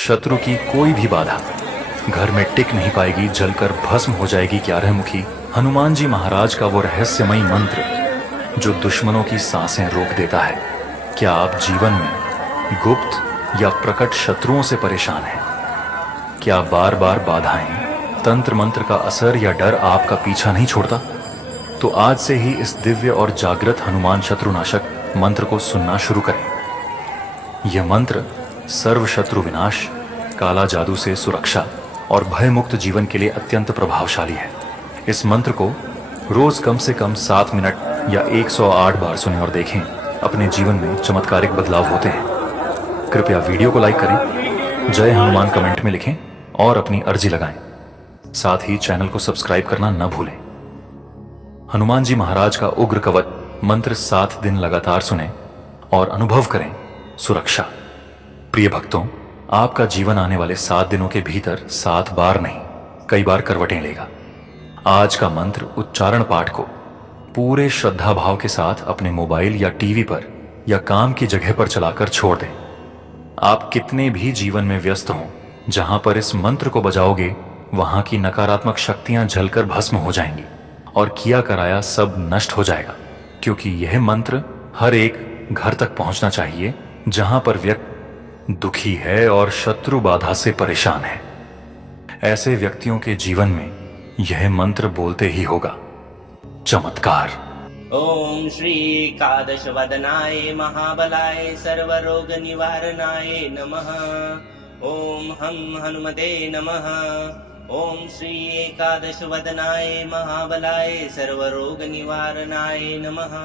शत्रु की कोई भी बाधा घर में टिक नहीं पाएगी, जलकर भस्म हो जाएगी 11 मुखी हनुमान जी महाराज का वो रहस्यमयी मंत्र जो दुश्मनों की सांसें रोक देता है। क्या आप जीवन में गुप्त या प्रकट शत्रुओं से परेशान हैं? क्या बार बार बाधाएं, तंत्र मंत्र का असर या डर आपका पीछा नहीं छोड़ता? तो आज से ही इस दिव्य और जागृत हनुमान शत्रुनाशक मंत्र को सुनना शुरू करें। यह मंत्र सर्व शत्रु विनाश, काला जादू से सुरक्षा और भयमुक्त जीवन के लिए अत्यंत प्रभावशाली है। इस मंत्र को रोज कम से कम 7 मिनट या 108 बार सुनें और देखें, अपने जीवन में चमत्कारिक बदलाव होते हैं। कृपया वीडियो को लाइक करें, जय हनुमान कमेंट में लिखें और अपनी अर्जी लगाएं। साथ ही चैनल को सब्सक्राइब करना न भूलें। हनुमान जी महाराज का उग्र कवच मंत्र 7 दिन लगातार सुनें और अनुभव करें सुरक्षा। प्रिय भक्तों, आपका जीवन आने वाले 7 दिनों के भीतर 7 बार नहीं, कई बार करवटें लेगा। आज का मंत्र उच्चारण पाठ को पूरे श्रद्धा भाव के साथ अपने मोबाइल या टीवी पर या काम की जगह पर चलाकर छोड़ दें। आप कितने भी जीवन में व्यस्त हों, जहां पर इस मंत्र को बजाओगे वहां की नकारात्मक शक्तियां जलकर भस्म हो जाएंगी और किया कराया सब नष्ट हो जाएगा। क्योंकि यह मंत्र हर एक घर तक पहुंचना चाहिए जहां पर व्यक्ति दुखी है और शत्रु बाधा से परेशान है। ऐसे व्यक्तियों के जीवन में यह मंत्र बोलते ही होगा चमत्कार। ओम श्री एकादश वदनाय महाबलाय सर्वरोग निवारणाय नमः। ओम हम हनुमते नमः। ओम श्री एकादश वदनाय महाबलाय सर्वरोग निवारणाय नमः।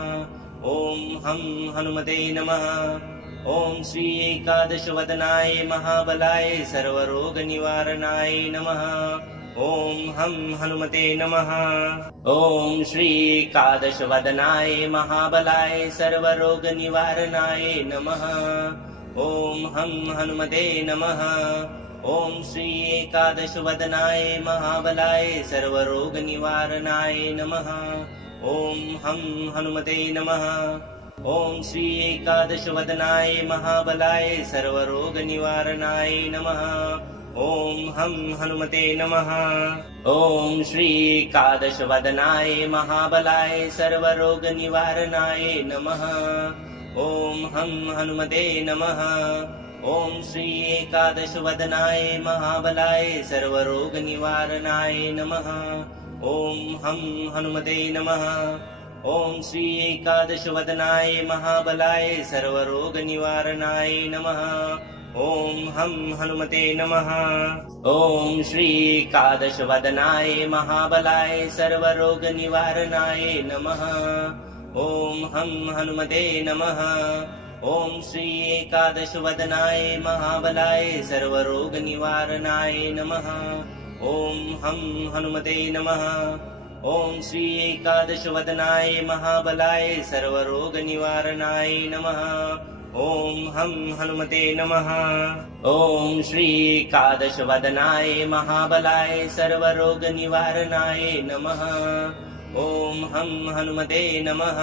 ओम हम हनुमते नमः। ओम श्री एकादश वदनाय महाबलाय सर्वरोग निवारणाय नमः। ओम हम हनुमते नमः। ओम श्री एकादश वदनाय महाबलाय सर्वरोग निवारणाय नमः। ओम हम हनुमते नमः। ओम श्री एकादश वदनाय महाबलाय सर्वरोग निवारणाय नमः। ओम हम हनुमते नमः। ओम श्री एकादश वदनाय महाबलाय सर्वरोग निवारणाय नमः। ओम हम हनुमते नमः। ओम श्री एकादश वदनाय महाबलाय सर्वरोग निवारणाय नमः। ओम हम हनुमते नमः। ओम श्री एकादश वदनाय महाबलाय सर्वरोग निवारणाय नमः। ओम हम हनुमते नमः। ओम श्री एकादश वदनाय महाबलाय सर्वरोग निवारणाय नमः। ओम हम हनुमते नमः। ओम श्री एकादश वदनाय महाबलाय सर्वरोग निवारणाय नमः। ओम हम हनुमते नमः। ओम श्री एकादश वदनाय महाबलाय सर्वरोग निवारणाय नमः। ओम हम हनुमते नमः। ओम श्री एकादश वदनाय महाबलाय सर्वरोग निवारणाय नमः। ओम हम हनुमते नमः। ओम श्री एकादश वदनाय महाबलाय सर्वरोग निवारणाय नमः। ओम हम हनुमते नमः।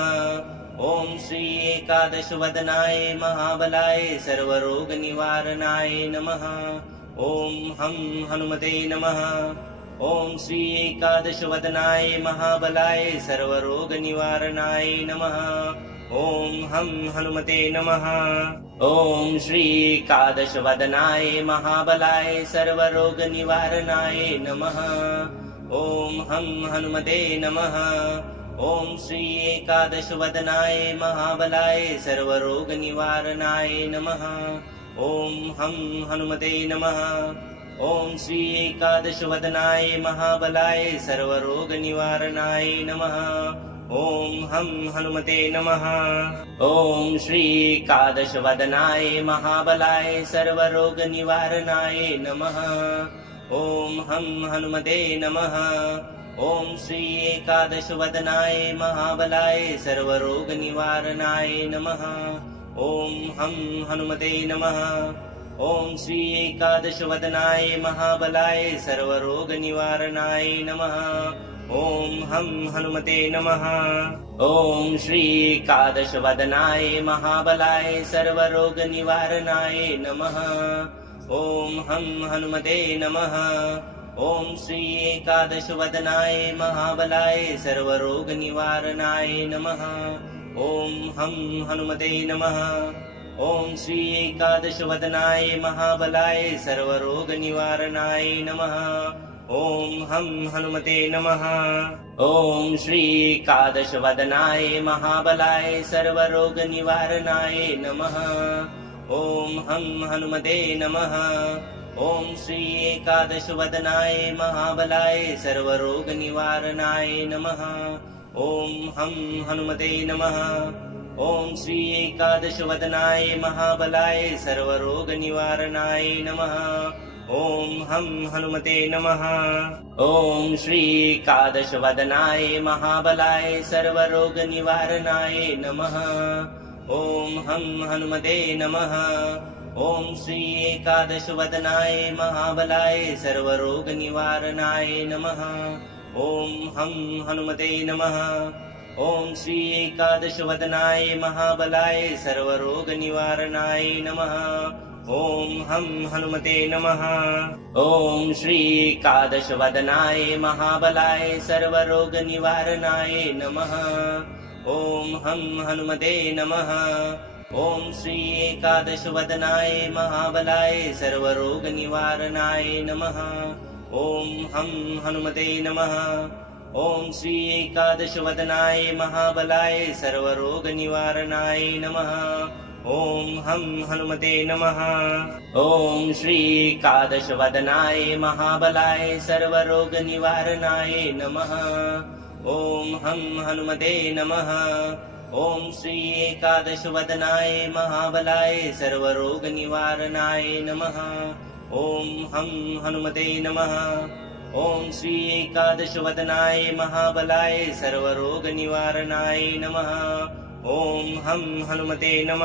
ओम श्री एकादश वदनाय महाबलाय सर्वरोग निवारणाय नमः। ओम हम हनुमते नमः। ओम श्री एकादश वदनाय महाबलाय सर्वरोग निवारणाय नमः। ओम हम हनुमते नमः। ओम श्री एकादश वदनाय महाबलाय सर्वरोग निवारणाय नमः। ओम हम हनुमते नमः। ओम श्री एकादश वदनाय महाबलाय सर्वरोग निवारणाय नमः। ओम हम हनुमते नमः। ओम श्री एकादश वदनाय महाबलाय सर्वरोग निवारणाय नमः। ओम हम हनुमते नमः। ओम श्री एकादश वदनाय महाबलाय सर्वरोग निवारणाय नमः। ओम हम हनुमते नमः। ओम श्री एकादश वदनाय महाबलाय सर्वरोग निवारणाय नमः। ओम हम हनुमते नमः। ओम श्री एकादश वदनाय महाबलाय सर्वरोग निवारणाय नमः। ओम हम हनुमते नमः। ओम श्री एकादश वदनाय महाबलाय सर्वरोग निवारणाय नमः। ॐ हं हनुमते नमः। ॐ श्री एकादशवदनाय महाबलाय सर्वरोगनिवारणाय नमः। ॐ हं हनुमते नमः। ॐ श्री एकादशवदनाय महाबलाय सर्वरोगनिवारणाय नमः। ॐ हं हनुमते नमः। ॐ श्री एकादशवदनाय महाबलाय सर्वरोगनिवारणाय नमः। ॐ हं हनुमते नमः। ॐ श्री एकादशवदनाय महाबलाय सर्वरोगनिवारणाय नमः। ॐ हं हनुमते नमः। ॐ श्री एकादशवदनाय महाबलाय सर्वरोगनिवारणाय नमः। ॐ हं हनुमते नमः। ॐ श्री एकादशवदनाय महाबलाय सर्वरोगनिवारणाय नमः। ॐ हं हनुमते नमः। ॐ श्री एकादशवदनाय महाबलाय सर्वरोगनिवारणाय नमः। ॐ हं हनुमते नमः। ॐ श्री एकादशवदनाय महाबलाय सर्वरोगनिवारणाय नमः। ॐ हं हनुमते नमः। ॐ श्री एकादशवदनाय महाबलाय सर्वरोगनिवारणाय नमः। ॐ हं हनुमते नमः। ॐ श्री एकादशवदनाय महाबलाय सर्वरोगनिवारणाय नमः। ॐ हं हनुमते नमः। ॐ श्री एकादशवदनाय महाबलाय सर्वरोगनिवारणाय नमः। ॐ हं हनुमते नमः। ॐ श्री एकादशवदनाय महाबलाय सर्वरोगनिवारणाय नमः। ॐ हं हनुमते नमः। ॐ श्री एकादशवदनाय महाबलाय सर्वरोगनिवारणाय नमः। ॐ हं हनुमते नमः। ॐ श्री एकादशवदनाय महाबलाय सर्वरोगनिवारणाय नमः। ॐ हं हनुमते नमः।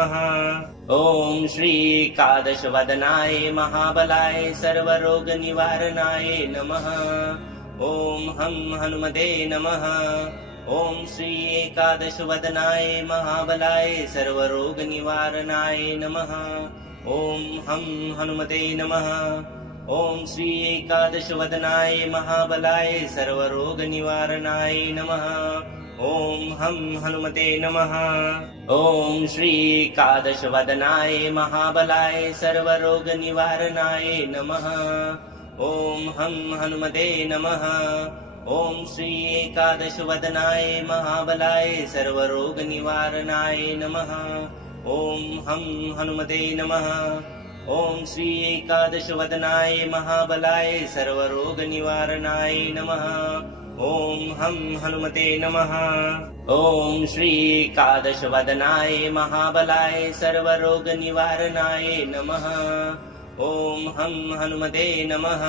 ॐ श्री एकादशवदनाय महाबलाय सर्वरोगनिवारणाय नमः। ॐ हं हनुमते नमः। ॐ श्री एकादशवदनाय महाबलाय सर्वरोगनिवारणाय नमः। ॐ हं हनुमते नमः। ॐ श्री एकादशवदनाय महाबलाय सर्वरोगनिवारणाय नमः। ॐ हं हनुमते नमः। ॐ श्री एकादशवदनाय महाबलाय सर्वरोगनिवारणाय नमः। ॐ हं हनुमते नमः। ॐ श्री एकादशवदनाय महाबलाय सर्वरोगनिवारणाय नमः। ॐ हं हनुमते नमः। ॐ श्री एकादशवदनाय महाबलाय सर्वरोगनिवारणाय नमः। ॐ हं हनुमते नमः। ॐ श्री एकादशवदनाय महाबलाय सर्वरोगनिवारणाय नमः। ॐ हं हनुमते नमः।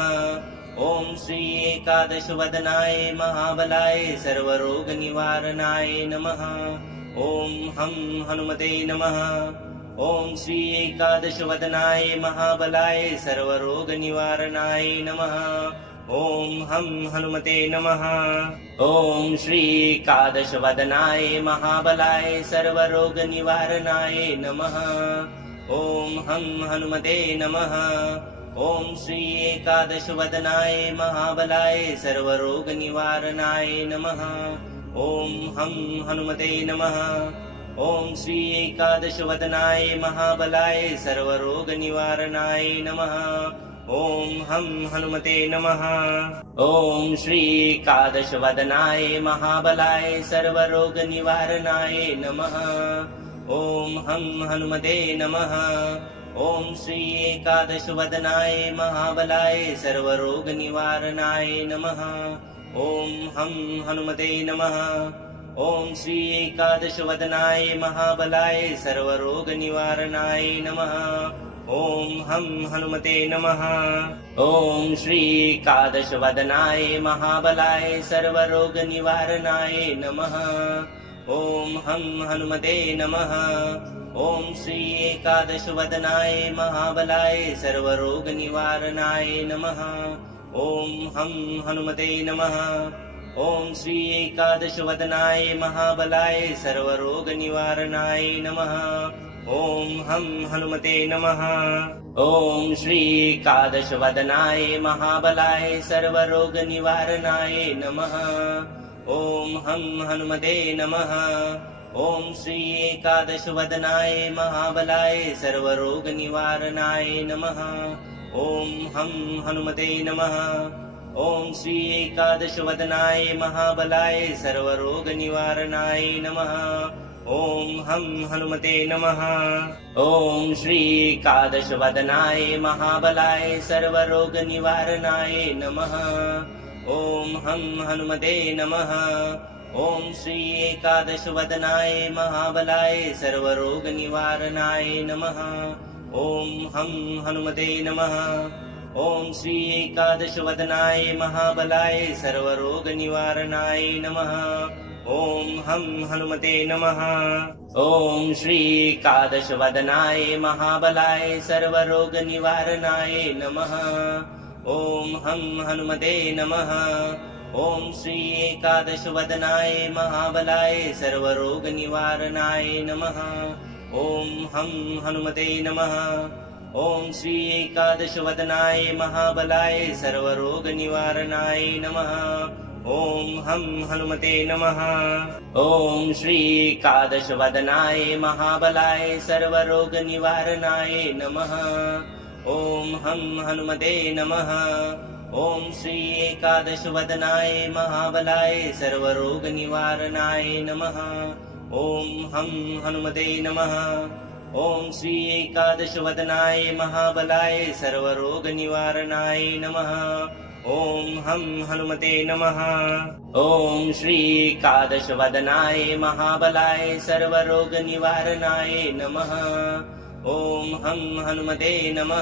ॐ श्री एकादशवदनाय महाबलाय सर्वरोगनिवारणाय नमः। ॐ हं हनुमते नमः। ॐ श्री एकादशवदनाय महाबलाय सर्वरोगनिवारणाय नमः। ॐ हं हनुमते नमः। ॐ श्री एकादशवदनाय महाबलाय सर्वरोगनिवारणाय नमः। ॐ हं हनुमते नमः। ॐ श्री एकादशवदनाय महाबलाय सर्वरोगनिवारणाय नमः। ॐ हं हनुमते नमः। ॐ श्री एकादशवदनाय महाबलाय सर्वरोगनिवारणाय नमः। ॐ हं हनुमते नमः। ॐ श्री एकादशवदनाय महाबलाय सर्वरोगनिवारणाय नमः। ॐ हं हनुमते नमः। ॐ श्री एकादशवदनाय महाबलाय सर्वरोगनिवारणाय नमः। ॐ हं हनुमते नमः। ॐ श्री एकादशवदनाय महाबलाय सर्वरोगनिवारणाय नमः। ॐ हं हनुमते नमः। ॐ श्री एकादशवदनाय महाबलाय सर्वरोगनिवारणाय नमः। ॐ हं हनुमते नमः। ॐ श्री एकादशवदनाय महाबलाय सर्वरोगनिवारणाय नमः। ॐ हं हनुमते नमः। ॐ श्री एकादशवदनाय महाबलाय सर्वरोगनिवारणाय नमः। ॐ हं हनुमते नमः। ॐ श्री एकादशवदनाय महाबलाय सर्वरोगनिवारणाय नमः। ॐ हं हनुमते नमः। ॐ श्री एकादशवदनाय महाबलाय सर्वरोगनिवारणाय नमः। ॐ हं हनुमते नमः। ॐ श्री एकादशवदनाय महाबलाय सर्वरोगनिवारणाय नमः। ॐ हं हनुमते नमः। ॐ श्री एकादशवदनाय महाबलाय सर्वरोगनिवारणाय नमः। ॐ हं हनुमते नमः। ॐ श्री एकादशवदनाय महाबलाय सर्वरोगनिवारणाय नमः। ॐ हं हनुमते नमः। ॐ श्री एकादशवदनाय महाबलाय सर्वरोगनिवारणाय नमः। ॐ हं हनुमते नमः। ॐ श्री एकादशवदनाय महाबलाय सर्वरोगनिवारणाय नमः। ॐ हं हनुमते नमः। ॐ श्री एकादशवदनाय महाबलाय सर्वरोगनिवारणाय नमः। ॐ हं हनुमते नमः। ॐ श्री एकादशवदनाय महाबलाय सर्वरोगनिवारणाय नमः। ॐ हं हनुमते नमः। ॐ श्री एकादशवदनाय महाबलाय सर्वरोगनिवारणाय नमः। ॐ हं हनुमते नमः। ॐ श्री एकादशवदनाय महाबलाय सर्वरोगनिवारणाय नमः। ॐ हं हनुमते नमः। ॐ श्री एकादशवदनाय महाबलाय सर्वरोगनिवारणाय नमः। ॐ हं हनुमते नमः। ॐ श्री एकादशवदनाय महाबलाय सर्वरोगनिवारणाय नमः। ॐ हं हनुमते नमः।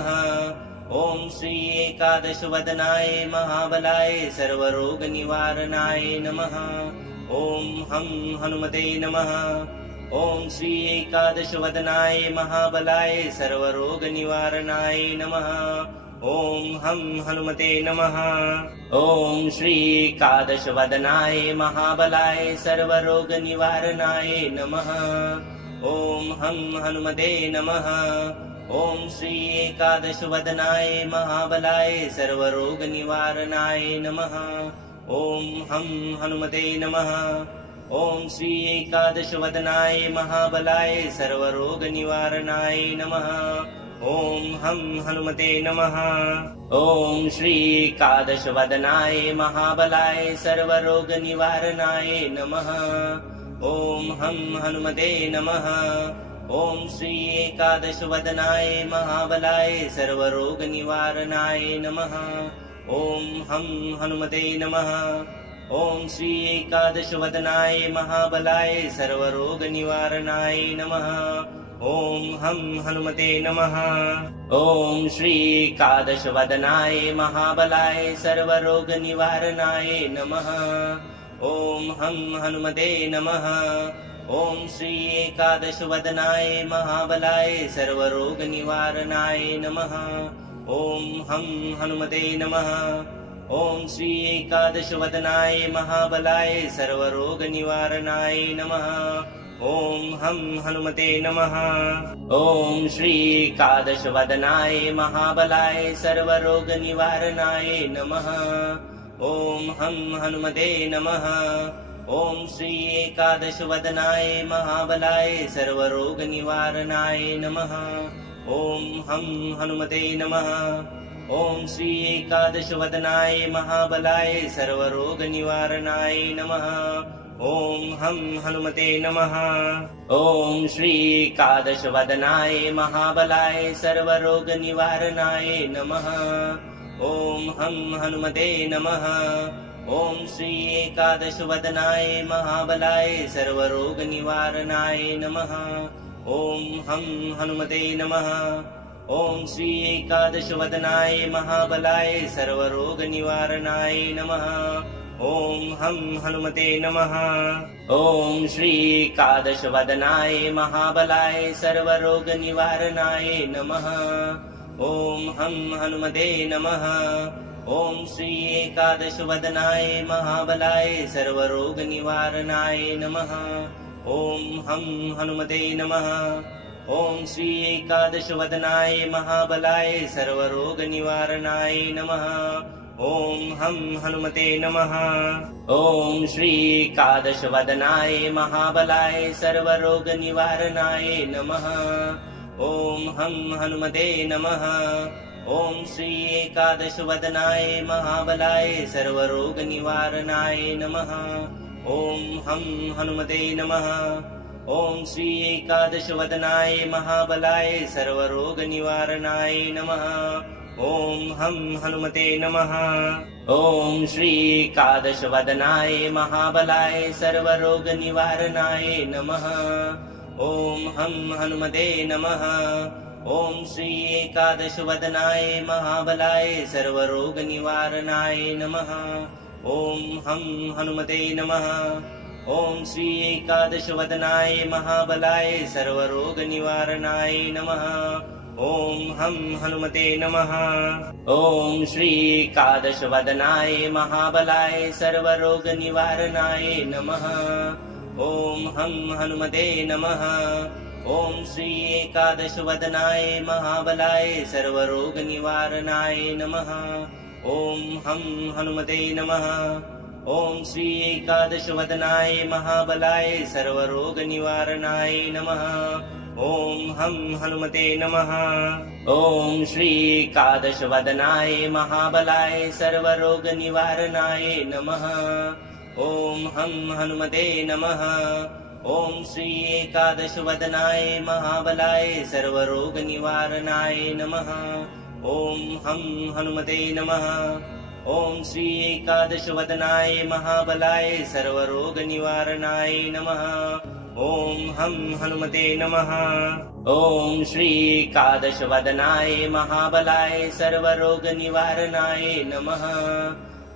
ॐ श्री एकादशवदनाय महाबलाय सर्वरोगनिवारणाय नमः। ॐ हं हनुमते नमः। ॐ श्री एकादशवदनाय महाबलाय सर्वरोगनिवारणाय नमः। ॐ हं हनुमते नमः। ॐ श्री एकादशवदनाय महाबलाय सर्वरोगनिवारणाय नमः। ॐ हं हनुमते नमः। ॐ श्री एकादशवदनाय महाबलाय सर्वरोगनिवारणाय नमः। ॐ हं हनुमते नमः। ॐ श्री एकादशवदनाय महाबलाय सर्वरोगनिवारणाय नमः। ॐ हं हनुमते नमः। ॐ श्री एकादशवदनाय महाबलाय सर्वरोगनिवारणाय नमः। ॐ हं हनुमते नमः। ॐ श्री एकादशवदनाय महाबलाय सर्वरोगनिवारणाय नमः। ॐ हं हनुमते नमः। ॐ श्री एकादशवदनाय महाबलाय सर्वरोगनिवारणाय नमः। ॐ हं हनुमते नमः। ॐ श्री एकादशवदनाय महाबलाय सर्वरोगनिवारणाय नमः। ॐ हं हनुमते नमः। ॐ श्री एकादशवदनाय महाबलाय सर्वरोगनिवारणाय नमः। ॐ हं हनुमते नमः। ॐ श्री एकादशवदनाय महाबलाय सर्वरोगनिवारणाय नमः। ॐ हं हनुमते नमः। ॐ श्री एकादशवदनाय महाबलाय सर्वरोगनिवारणाय नमः। ॐ हं हनुमते नमः। ॐ श्री एकादशवदनाय महाबलाय सर्वरोगनिवारणाय नमः। ॐ हं हनुमते नमः। ॐ श्री एकादशवदनाय महाबलाय सर्वरोगनिवारणाय नमः। ॐ हं हनुमते नमः। ॐ श्री एकादशवदनाय महाबलाय सर्वरोगनिवारणाय नमः। ॐ हं हनुमते नमः। ॐ श्री एकादशवदनाय महाबलाय सर्वरोगनिवारणाय नमः। ॐ हं हनुमते नमः। ॐ श्री एकादशवदनाय महाबलाय सर्वरोगनिवारणाय नमः। ॐ हं हनुमते नमः। ॐ श्री एकादशवदनाय महाबलाय सर्वरोगनिवारणाय नमः। ॐ हं हनुमते नमः। ॐ श्री एकादशवदनाय महाबलाय सर्वरोगनिवारणाय नमः। ॐ हं हनुमते नमः। ॐ श्री एकादशवदनाय महाबलाय सर्वरोगनिवारणाय नमः। ॐ हं हनुमते नमः। ॐ श्री एकादशवदनाय महाबलाय सर्वरोगनिवारणाय नमः। ॐ हं हनुमते नमः। ॐ श्री एकादशवदनाय महाबलाय सर्वरोगनिवारणाय नमः। ॐ हं हनुमते नमः। ॐ श्री एकादशवदनाय महाबलाय सर्वरोगनिवारणाय नमः। ॐ हं हनुमते नमः। ॐ श्री एकादशवदनाय महाबलाय सर्वरोगनिवारणाय नमः। ॐ हं हनुमते नमः। ॐ श्री एकादशवदनाय महाबलाय सर्वरोगनिवारणाय नमः। ॐ हं हनुमते नमः। ॐ श्री एकादशवदनाय महाबलाय सर्वरोगनिवारणाय नमः। ॐ हं हनुमते नमः। ॐ श्री एकादशवदनाय महाबलाय सर्वरोगनिवारणाय नमः। ॐ हं हनुमते नमः। ॐ श्री एकादशवदनाय महाबलाय सर्वरोगनिवारणाय नमः। ॐ हं हनुमते नमः। ॐ श्री एकादशवदनाय महाबलाय सर्वरोगनिवारणाय नमः। ॐ हं हनुमते नमः। ॐ श्री एकादशवदनाय महाबलाय सर्वरोगनिवारणाय नमः। ॐ हं हनुमते नमः। ॐ श्री एकादशवदनाय महाबलाय सर्वरोगनिवारणाय नमः। ॐ हं हनुमते नमः। ॐ श्री एकादशवदनाय महाबलाय सर्वरोगनिवारणाय नमः। ॐ हं हनुमते नमः। ॐ श्री एकादशवदनाय महाबलाय सर्वरोगनिवारणाय नमः।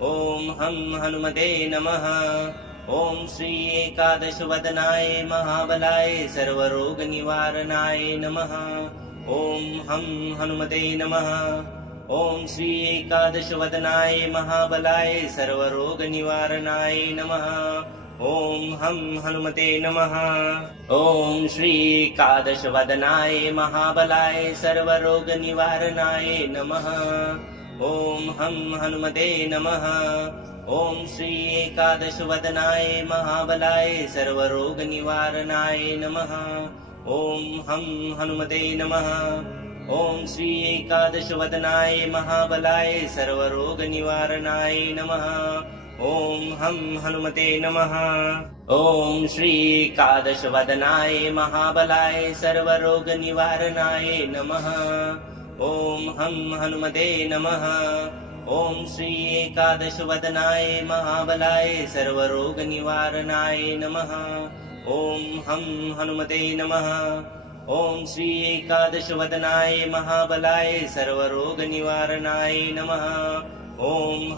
ॐ हं हनुमते नमः। ॐ श्री एकादशवदनाय महाबलाय सर्वरोगनिवारणाय नमः। ॐ हं हनुमते नमः। ॐ श्री एकादशवदनाय महाबलाय सर्वरोगनिवारणाय नमः। ॐ हं हनुमते नमः। ॐ श्री एकादशवदनाय महाबलाय सर्वरोगनिवारणाय नमः। ॐ हं हनुमते नमः। ॐ श्री एकादशवदनाय महाबलाय सर्वरोगनिवारणाय नमः। ॐ हं हनुमते नमः। ॐ श्री एकादशवदनाय महाबलाय सर्वरोगनिवारणाय नमः। ॐ हं हनुमते नमः। ॐ श्री एकादशवदनाय महाबलाय सर्वरोगनिवारणाय नमः। ॐ हं हनुमते नमः। ॐ श्री एकादशवदनाय महाबलाय सर्वरोगनिवारणाय नमः। ॐ हं हनुमते नमः। ॐ श्री एकादशवदनाय महाबलाय सर्वरोगनिवारणाय नमः। ॐ हं हनुमते नमः। ॐ श्री एकादशवदनाय महाबलाय सर्वरोगनिवारणाय नमः। ॐ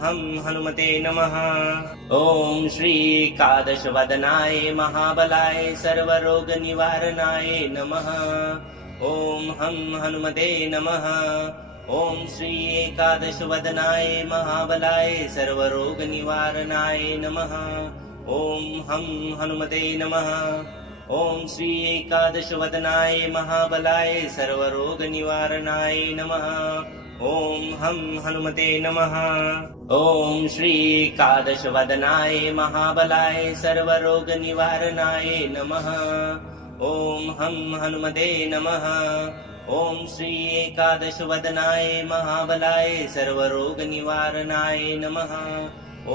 हं हनुमते नमः। ॐ श्री एकादशवदनाय महाबलाय सर्वरोगनिवारणाय नमः। ॐ हं हनुमते नमः। ॐ श्री एकादशवदनाय महाबलाय सर्वरोगनिवारणाय नमः। ॐ हं हनुमते नमः। ॐ श्री एकादशवदनाय महाबलाय सर्वरोगनिवारणाय नमः। ॐ हं हनुमते नमः। ॐ श्री एकादशवदनाय महाबलाय सर्वरोगनिवारणाय नमः। ॐ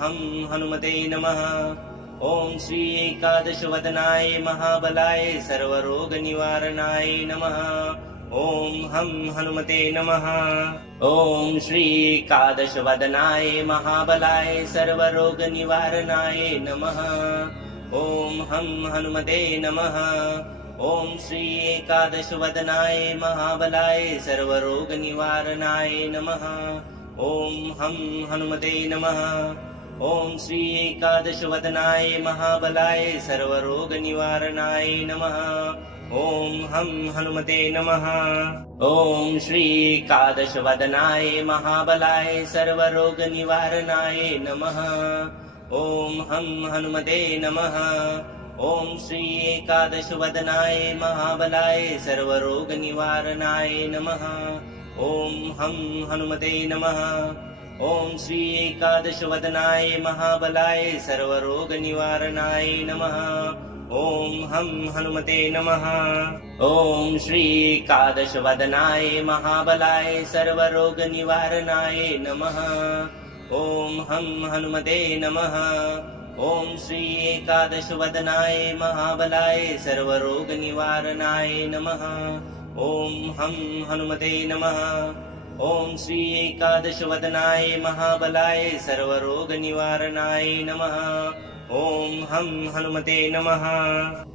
हं हनुमते नमः। ॐ श्री एकादशवदनाय महाबलाय सर्वरोगनिवारणाय नमः। ॐ हं हनुमते नमः। ॐ श्री एकादशवदनाय महाबलाय सर्वरोगनिवारणाय नमः। ॐ हं हनुमते नमः। ॐ श्री एकादशवदनाय महाबलाय सर्वरोगनिवारणाय नमः। ॐ हं हनुमते नमः। ॐ श्री एकादशवदनाय महाबलाय सर्वरोगनिवारणाय नमः। ॐ हं हनुमते नमः। ॐ श्री एकादशवदनाय महाबलाय सर्वरोगनिवारणाय नमः। ॐ हं हनुमते नमः। ॐ श्री एकादशवदनाय महाबलाय सर्वरोगनिवारणाय नमः। ॐ हं हनुमते नमः। ॐ श्री एकादशवदनाय महाबलाय सर्वरोगनिवारणाय नमः। ॐ हं हनुमते नमः। ॐ श्री एकादशवदनाय महाबलाय सर्वरोगनिवारणाय नमः। ॐ हं हनुमते नमः। ॐ श्री एकादशवदनाय महाबलाय सर्वरोगनिवारणाय नमः। ॐ हं हनुमते नमः। ॐ श्री एकादशवदनाय महाबलाय सर्वरोगनिवारणाय नमः। ॐ हं हनुमते नमः।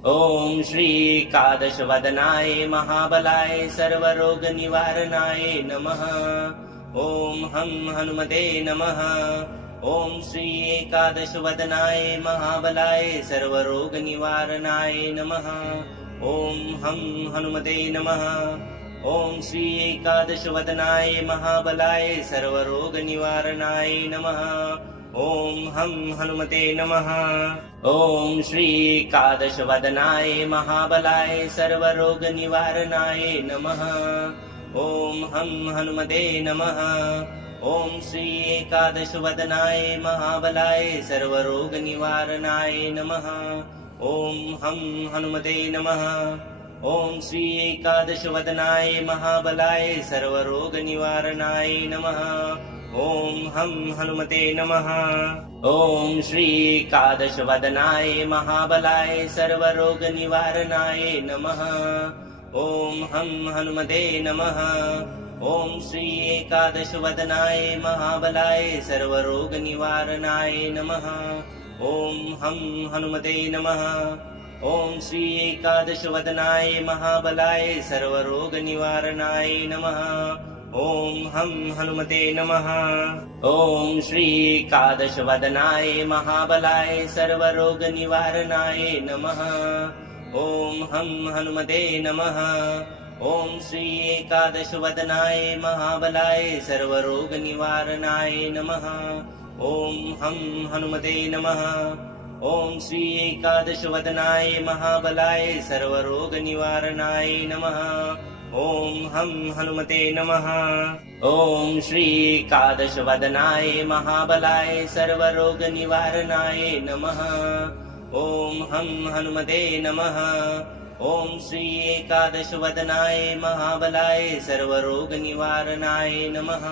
ॐ श्री एकादशवदनाय महाबलाय सर्वरोगनिवारणाय नमः। ॐ हं हनुमते नमः। ॐ श्री एकादशवदनाय महाबलाय सर्वरोगनिवारणाय नमः। ॐ हं हनुमते नमः। ॐ श्री एकादशवदनाय महाबलाय सर्वरोगनिवारणाय नमः। ॐ हं हनुमते नमः। ॐ श्री एकादशवदनाय महाबलाय सर्वरोगनिवारणाय नमः। ॐ हं हनुमते नमः। ॐ श्री एकादशवदनाय महाबलाय सर्वरोगनिवारणाय नमः। ॐ हं हनुमते नमः। ॐ श्री एकादशवदनाय महाबलाय सर्वरोगनिवारणाय नमः। ॐ हं हनुमते नमः। ॐ श्री एकादशवदनाय महाबलाय सर्वरोगनिवारणाय नमः। ॐ हं हनुमते नमः। ॐ श्री एकादशवदनाय महाबलाय सर्वरोगनिवारणाय नमः। ॐ हं हनुमते नमः। ॐ श्री एकादशवदनाय महाबलाय सर्वरोगनिवारणाय नमः। ॐ हं हनुमते नमः। ॐ श्री एकादशवदनाय महाबलाय सर्वरोगनिवारणाय नमः। ॐ हं हनुमते नमः। ॐ श्री एकादशवदनाय महाबलाय सर्वरोगनिवारणाय नमः। ॐ हं हनुमते नमः। ॐ श्री एकादशवदनाय महाबलाय सर्वरोगनिवारणाय नमः। ॐ हं हनुमते नमः। ॐ श्री एकादशवदनाय महाबलाय सर्वरोगनिवारणाय नमः। ॐ हं हनुमते नमः। ॐ श्री एकादशवदनाय महाबलाय सर्वरोगनिवारणाय नमः।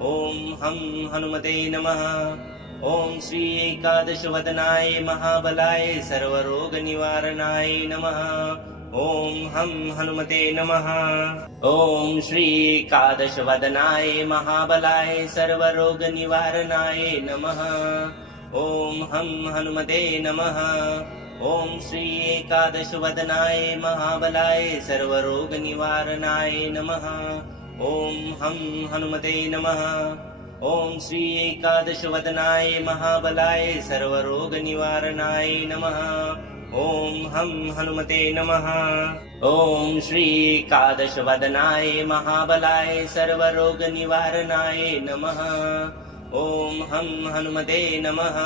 ॐ हं हनुमते नमः। ॐ श्री एकादशवदनाय महाबलाय सर्वरोगनिवारणाय नमः। ॐ हं हनुमते नमः। ॐ श्री एकादशवदनाय महाबलाय सर्वरोगनिवारणाय नमः। ॐ हं हनुमते नमः। ॐ श्री एकादशवदनाय महाबलाय सर्वरोगनिवारणाय नमः। ॐ हं हनुमते नमः। ॐ श्री एकादशवदनाय महाबलाय सर्वरोगनिवारणाय नमः। ॐ हं हनुमते नमः। ॐ श्री एकादशवदनाय महाबलाय सर्वरोगनिवारणाय नमः। ॐ हं हनुमते नमः।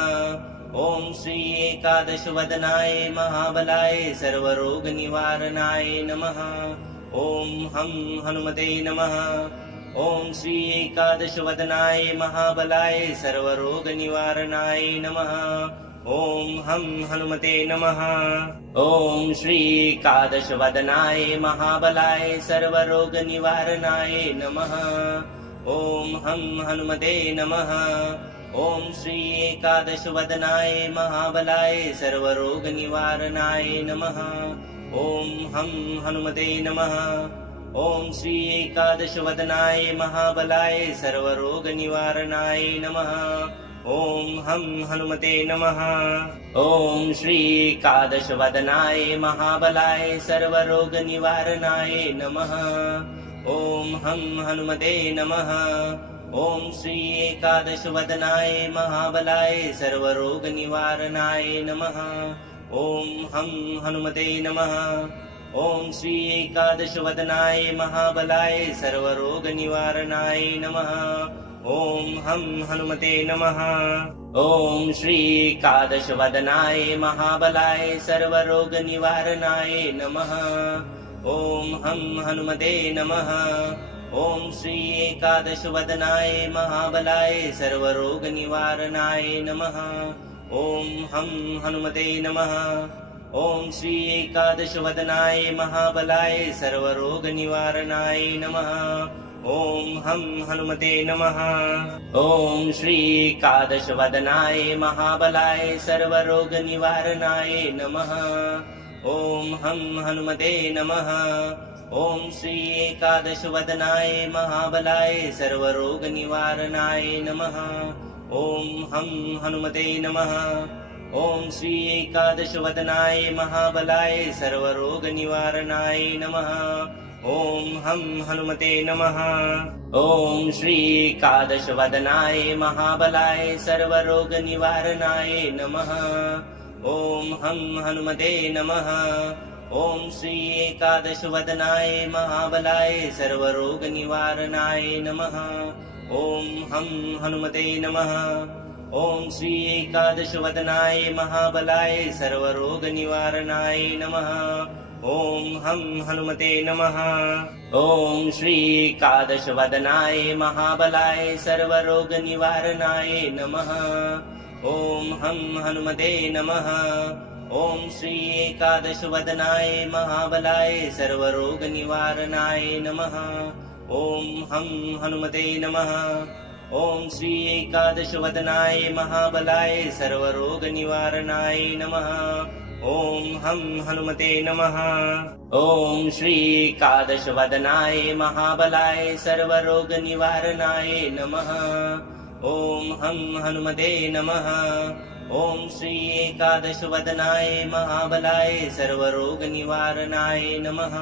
ॐ श्री एकादशवदनाय महाबलाय सर्वरोगनिवारणाय नमः। ॐ हं हनुमते नमः। ॐ श्री एकादशवदनाय महाबलाय सर्वरोगनिवारणाय नमः। ॐ हं हनुमते नमः। ॐ श्री एकादशवदनाय महाबलाय सर्वरोगनिवारणाय नमः। ॐ हं हनुमते नमः। ॐ श्री एकादशवदनाय महाबलाय सर्वरोगनिवारणाय नमः। ॐ हं हनुमते नमः। ॐ श्री एकादशवदनाय महाबलाय सर्वरोगनिवारणाय नमः। ॐ हं हनुमते नमः। ॐ श्री एकादशवदनाय महाबलाय सर्वरोगनिवारणाय नमः। ॐ हं हनुमते नमः। ॐ श्री एकादशवदनाय महाबलाय सर्वरोगनिवारणाय नमः। ॐ हं हनुमते नमः। ॐ श्री एकादशवदनाय महाबलाय सर्वरोगनिवारणाय नमः। ॐ हं हनुमते नमः। ॐ श्री एकादशवदनाय महाबलाय सर्वरोगनिवारणाय नमः। ॐ हं हनुमते नमः। ॐ श्री एकादशवदनाय महाबलाय सर्वरोगनिवारणाय नमः। ॐ हं हनुमते नमः। ॐ श्री एकादशवदनाय महाबलाय सर्वरोगनिवारणाय नमः। ॐ हं हनुमते नमः। ॐ श्री एकादशवदनाय महाबलाय सर्वरोगनिवारणाय नमः। ॐ हं हनुमते नमः। ॐ श्री एकादशवदनाय महाबलाय सर्वरोगनिवारणाय नमः। ॐ हं हनुमते नमः। ॐ श्री एकादशवदनाय महाबलाय सर्वरोगनिवारणाय नमः। ॐ हं हनुमते नमः। ॐ श्री एकादशवदनाय महाबलाय सर्वरोगनिवारणाय नमः। ॐ हं हनुमते नमः। ॐ श्री एकादशवदनाय महाबलाय सर्वरोगनिवारणाय नमः। ॐ हं हनुमते नमः। ॐ श्री एकादशवदनाय महाबलाय सर्वरोगनिवारणाय नमः। ॐ हं हनुमते नमः। ॐ श्री एकादशवदनाय महाबलाय सर्वरोगनिवारणाय नमः। ॐ हं हनुमते नमः। ॐ श्री एकादशवदनाय महाबलाय सर्वरोगनिवारणाय नमः। ॐ हं हनुमते नमः। ॐ श्री एकादशवदनाय महाबलाय सर्वरोगनिवारणाय नमः। ॐ हं हनुमते नमः। ॐ श्री एकादशवदनाय महाबलाय सर्वरोगनिवारणाय नमः। ॐ हं हनुमते नमः। ॐ श्री एकादशवदनाय महाबलाय सर्वरोगनिवारणाय नमः।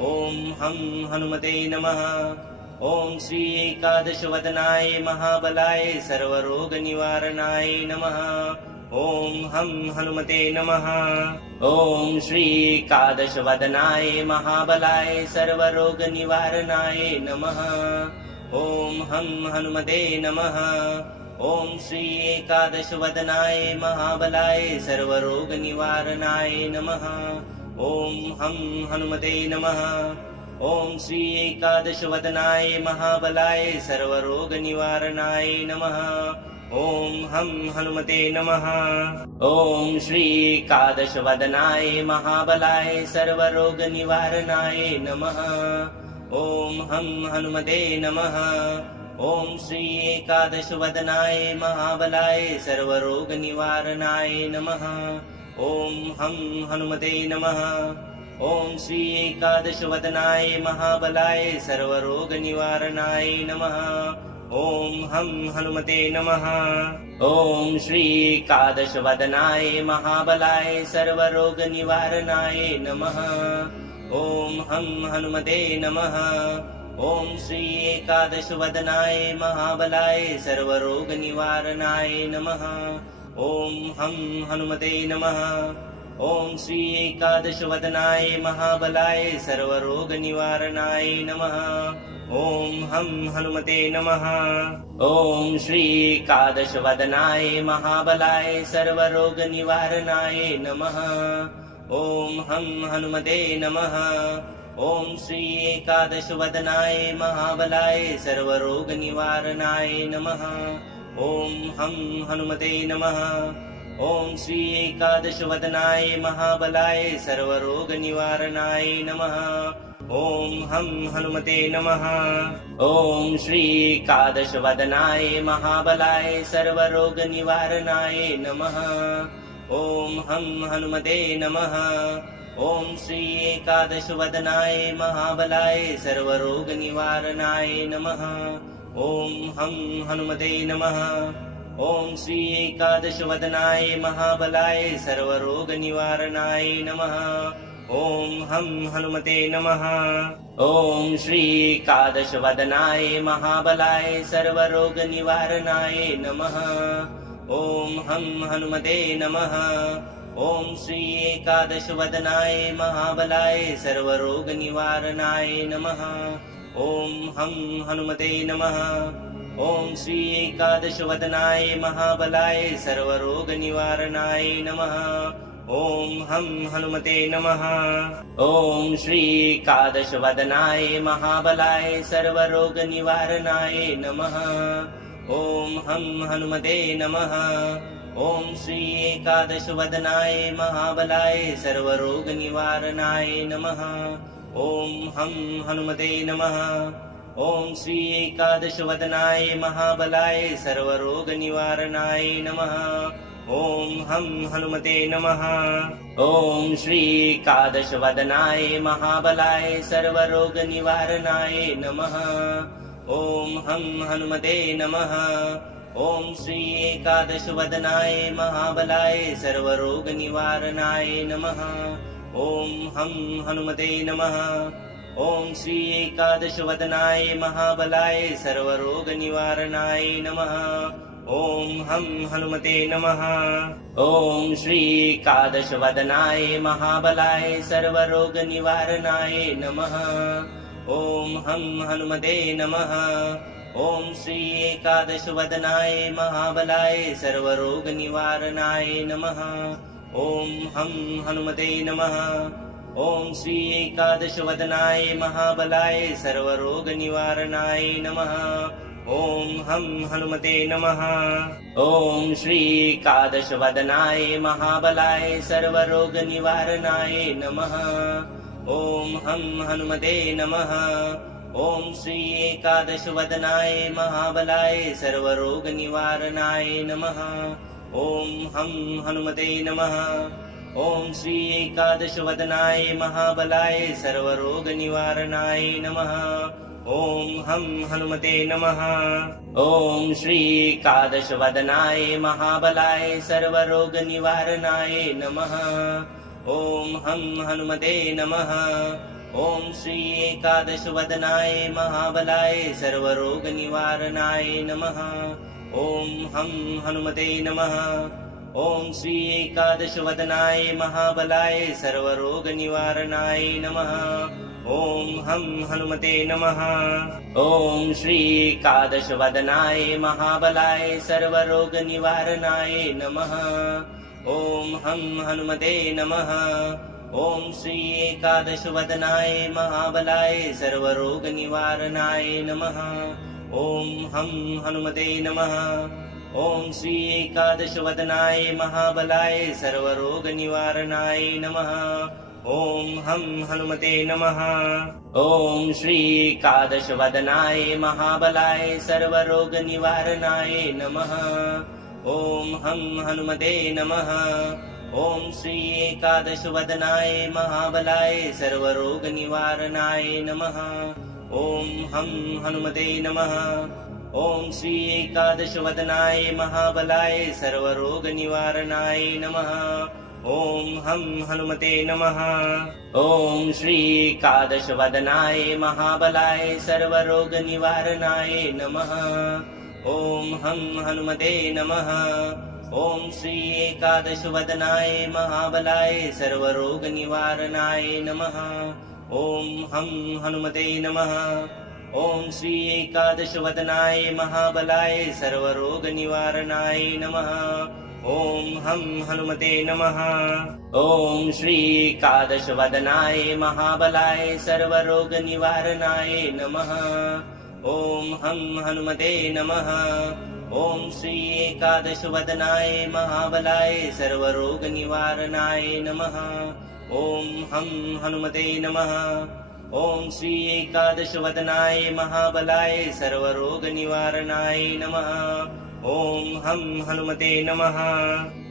ॐ हं हनुमते नमः। ॐ श्री एकादशवदनाय महाबलाय सर्वरोगनिवारणाय नमः। ॐ हं हनुमते नमः। ॐ श्री एकादशवदनाय महाबलाय सर्वरोगनिवारणाय नमः। ॐ हं हनुमते नमः। ॐ श्री एकादशवदनाय महाबलाय सर्वरोगनिवारणाय नमः। ॐ हं हनुमते नमः। ॐ श्री एकादशवदनाय महाबलाय सर्वरोगनिवारणाय नमः। ॐ हं हनुमते नमः। ॐ श्री एकादशवदनाय महाबलाय सर्वरोगनिवारणाय नमः। ॐ हं हनुमते नमः। ॐ श्री एकादशवदनाय महाबलाय सर्वरोगनिवारणाय नमः। ॐ हं हनुमते नमः। ॐ श्री एकादशवदनाय महाबलाय सर्वरोगनिवारणाय नमः। ॐ हं हनुमते नमः। ॐ श्री एकादशवदनाय महाबलाय सर्वरोगनिवारणाय नमः। ॐ हं हनुमते नमः। ॐ श्री एकादशवदनाय महाबलाय सर्वरोगनिवारणाय नमः। ॐ हं हनुमते नमः। ॐ श्री एकादशवदनाय महाबलाय सर्वरोगनिवारणाय नमः। ॐ हं हनुमते नमः। ॐ श्री एकादशवदनाय महाबलाय सर्वरोगनिवारणाय नमः। ॐ हं हनुमते नमः। ॐ श्री एकादशवदनाय महाबलाय सर्वरोगनिवारणाय नमः। ॐ हं हनुमते नमः। ॐ श्री एकादशवदनाय महाबलाय सर्वरोगनिवारणाय नमः। ॐ हं हनुमते नमः। ॐ श्री एकादशवदनाय महाबलाय सर्वरोगनिवारणाय नमः। ॐ हं हनुमते नमः। ॐ श्री एकादशवदनाय महाबलाय सर्वरोगनिवारणाय नमः। ॐ हं हनुमते नमः। ॐ श्री एकादशवदनाय महाबलाय सर्वरोगनिवारणाय नमः। ॐ हं हनुमते नमः। ॐ श्री एकादशवदनाय महाबलाय सर्वरोगनिवारणाय नमः। ॐ हं हनुमते नमः। ॐ श्री एकादशवदनाय महाबलाय सर्वरोगनिवारणाय नमः। ॐ हं हनुमते नमः। ॐ श्री एकादशवदनाय महाबलाय सर्वरोगनिवारणाय नमः। ॐ हं हनुमते नमः। ॐ श्री एकादशवदनाय महाबलाय सर्वरोगनिवारणाय नमः। ॐ हं हनुमते नमः। ॐ श्री एकादशवदनाय महाबलाय सर्वरोगनिवारणाय नमः। ॐ हं हनुमते नमः। ॐ श्री एकादशवदनाय महाबलाय सर्वरोगनिवारणाय नमः। ॐ हं हनुमते नमः। ॐ श्री एकादशवदनाय महाबलाय सर्वरोगनिवारणाय नमः। ॐ हं हनुमते नमः। ॐ श्री एकादशवदनाय महाबलाय सर्वरोगनिवारणाय नमः। ॐ हं हनुमते नमः। ॐ श्री एकादशवदनाय महाबलाय सर्वरोगनिवारणाय नमः। ॐ हं हनुमते नमः। ॐ श्री एकादशवदनाय महाबलाय सर्वरोगनिवारणाय नमः। ॐ हं हनुमते नमः। ॐ श्री एकादशवदनाय महाबलाय सर्वरोगनिवारणाय नमः। ॐ हं हनुमते नमः। ॐ श्री एकादशवदनाय महाबलाय सर्वरोगनिवारणाय नमः। ॐ हं हनुमते नमः। ॐ श्री एकादशवदनाय महाबलाय सर्वरोगनिवारणाय नमः। ॐ हं हनुमते नमः। ॐ श्री एकादशवदनाय महाबलाय सर्वरोगनिवारणाय नमः। ॐ हं हनुमते नमः। ॐ श्री एकादशवदनाय महाबलाय सर्वरोगनिवारणाय नमः। ॐ हं हनुमते नमः। ॐ श्री एकादशवदनाय महाबलाय सर्वरोगनिवारणाय नमः। ॐ हं हनुमते नमः। ॐ श्री एकादशवदनाय महाबलाय सर्वरोगनिवारणाय नमः। ॐ हं हनुमते नमः। ॐ श्री एकादशवदनाय महाबलाय सर्वरोगनिवारणाय नमः। ॐ हं हनुमते नमः। ॐ श्री एकादशवदनाय महाबलाय सर्वरोगनिवारणाय नमः। ॐ हं हनुमते नमः। ॐ श्री एकादशवदनाय महाबलाय सर्वरोगनिवारणाय नमः। ॐ हं हनुमते नमः। ॐ श्री एकादशवदनाय महाबलाय सर्वरोगनिवारणाय नमः। ॐ हं हनुमते नमः। ॐ श्री एकादशवदनाय महाबलाय सर्वरोगनिवारणाय नमः। ॐ हं हनुमते नमः। ॐ श्री एकादशवदनाय महाबलाय सर्वरोगनिवारणाय नमः। ॐ हं हनुमते नमः। ॐ श्री एकादशवदनाय महाबलाय सर्वरोगनिवारणाय नमः। ॐ हं हनुमते नमः। ॐ श्री एकादशवदनाय महाबलाय सर्वरोगनिवारणाय नमः। ॐ हं हनुमते नमः। ॐ श्री एकादशवदनाय महाबलाय सर्वरोगनिवारणाय नमः। ॐ हं हनुमते नमः। ॐ श्री एकादशवदनाय महाबलाय सर्वरोगनिवारणाय नमः। ॐ हं हनुमते नमः। ॐ श्री एकादशवदनाय महाबलाय सर्वरोगनिवारणाय नमः। ॐ हं हनुमते नमः। ॐ श्री एकादशवदनाय महाबलाय सर्वरोगनिवारणाय नमः। ॐ हं हनुमते नमः। ॐ श्री एकादशवदनाय महाबलाय सर्वरोगनिवारणाय नमः। ॐ हं हनुमते नमः।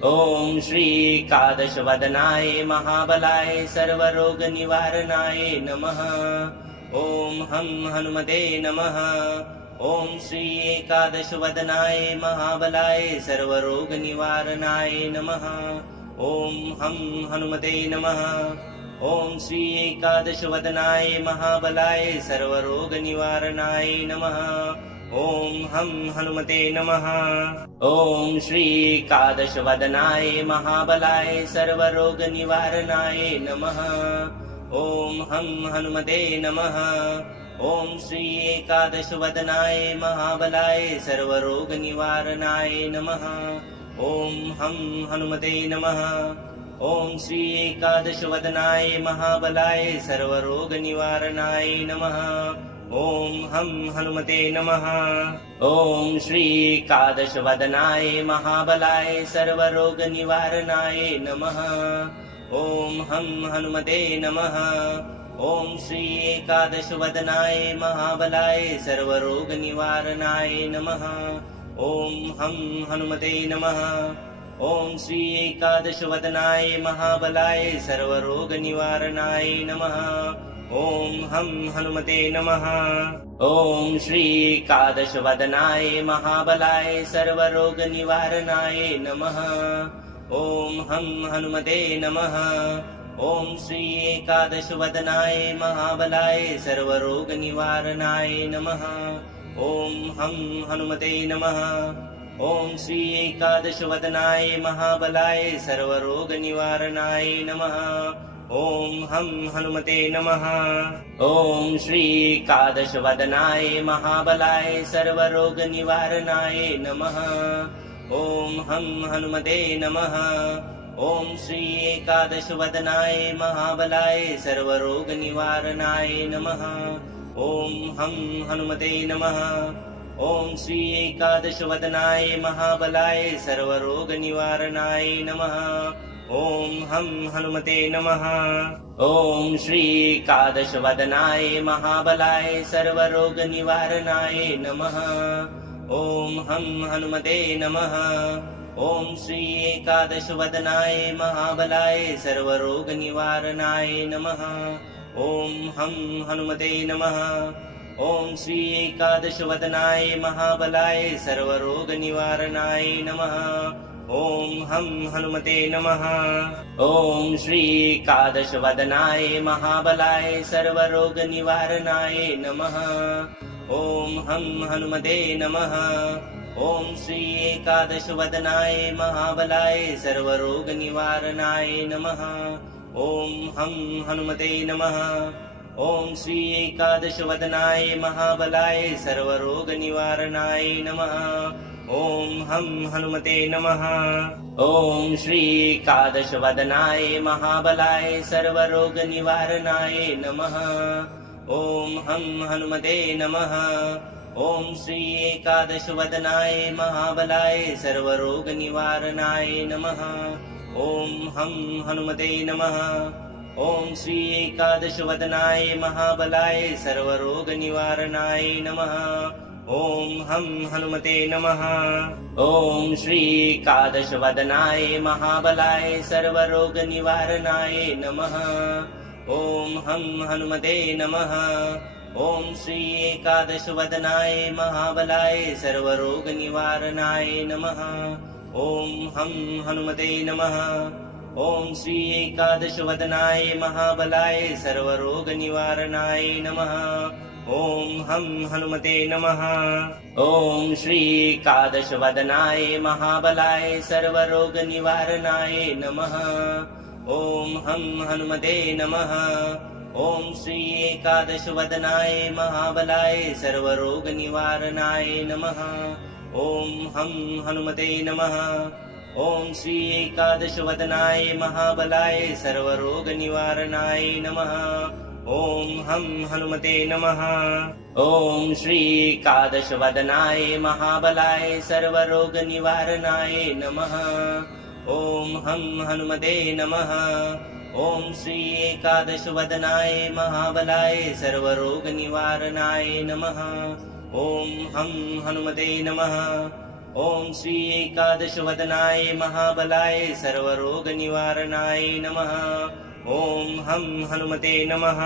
ॐ श्री एकादशवदनाय महाबलाय सर्वरोगनिवारणाय नमः। ॐ हं हनुमते नमः। ॐ श्री एकादशवदनाय महाबलाय सर्वरोगनिवारणाय नमः। ॐ हं हनुमते नमः। ॐ श्री एकादशवदनाय महाबलाय सर्वरोगनिवारणाय नमः। ॐ हं हनुमते नमः। ॐ श्रीकादशवदनाय महाबलाय सर्वरोगनिवारणाय नमः। ॐ हं हनुमते नमः। ॐ श्रीकादशवदनाय महाबलाय सर्वरोगनिवारणाय नमः। ॐ हं हनुमते नमः। ॐ श्रीकादशवदनाय महाबलाय सर्वरोगनिवारणाय नमः। ॐ हं हनुमते नमः। ॐ श्रीकादशवदनाय महाबलाय सर्वरोगनिवारणाय नमः। ॐ हं हनुमते नमः। ॐ श्रीकादशवदनाय महाबलाय सर्वरोगनिवारणाय नमः। ॐ हं हनुमते नमः। ॐ श्रीकादशवदनाय महाबलाय सर्वरोगनिवारणाय नमः। ॐ हं हनुमते नमः। ॐ श्रीकादशवदनाय महाबलाय सर्वरोगनिवारणाय नमः। ॐ हं हनुमते नमः। ॐ श्रीकादशवदनाय महाबलाय सर्वरोगनिवारणाय नमः। ॐ हं हनुमते नमः। ॐ श्रीकादशवदनाय महाबलाय सर्वरोगनिवारणाय नमः। ॐ हं हनुमते नमः। ॐ श्रीकादशवदनाय महाबलाय सर्वरोगनिवारणाय नमः। ॐ हं हनुमते नमः। ॐ श्रीकादशवदनाय महाबलाय सर्वरोगनिवारणाय नमः। ॐ हं हनुमते नमः। ॐ श्रीकादशवदनाय महाबलाय सर्वरोगनिवारणाय नमः। ॐ हं हनुमते नमः। ॐ श्रीकादशवदनाय महाबलाय सर्वरोगनिवारणाय नमः। ॐ हं हनुमते नमः। ॐ श्रीकादशवदनाय महाबलाय सर्वरोगनिवारणाय नमः। ॐ हं हनुमते नमः। ॐ श्रीकादशवदनाय महाबलाय सर्वरोगनिवारणाय नमः। ॐ हं हनुमते नमः। ॐ श्रीकादशवदनाय महाबलाय सर्वरोगनिवारणाय नमः। ॐ हं हनुमते नमः। ॐ श्रीकादशवदनाय महाबलाय सर्वरोगनिवारणाय नमः। ॐ हं हनुमते नमः। ॐ श्रीकादशवदनाय महाबलाय सर्वरोगनिवारणाय नमः। ॐ हं हनुमते नमः। ॐ श्रीकादशवदनाय महाबलाय सर्वरोगनिवारणाय नमः। ॐ हं हनुमते नमः। ॐ श्रीकादशवदनाय महाबलाय सर्वरोगनिवारणाय नमः। ॐ हं हनुमते नमः। ॐ श्रीकादशवदनाय महाबलाय सर्वरोगनिवारणाय नमः। ॐ हं हनुमते नमः। ॐ श्रीकादशवदनाय महाबलाय सर्वरोगनिवारणाय नमः। ॐ हं हनुमते नमः। ॐ श्रीकादशवदनाय महाबलाय सर्वरोगनिवारणाय नमः। ॐ हं हनुमते नमः। ॐ श्रीकादशवदनाय महाबलाय सर्वरोगनिवारणाय नमः। ॐ हं हनुमते नमः। ॐ श्रीकादशवदनाय महाबलाय सर्वरोगनिवारणाय नमः। ॐ हं हनुमते नमः। ॐ श्रीकादशवदनाय महाबलाय सर्वरोगनिवारणाय नमः। ॐ हं हनुमते नमः। ॐ श्रीकादशवदनाय महाबलाय सर्वरोगनिवारणाय नमः। ॐ हं हनुमते नमः। ॐ श्रीकादशवदनाय महाबलाय सर्वरोगनिवारणाय नमः। ॐ हं हनुमते नमः। ॐ श्रीकादशवदनाय महाबलाय सर्वरोगनिवारणाय नमः। ॐ हं हनुमते नमः। ॐ श्रीकादशवदनाय महाबलाय सर्वरोगनिवारणाय नमः। ॐ हं हनुमते नमः।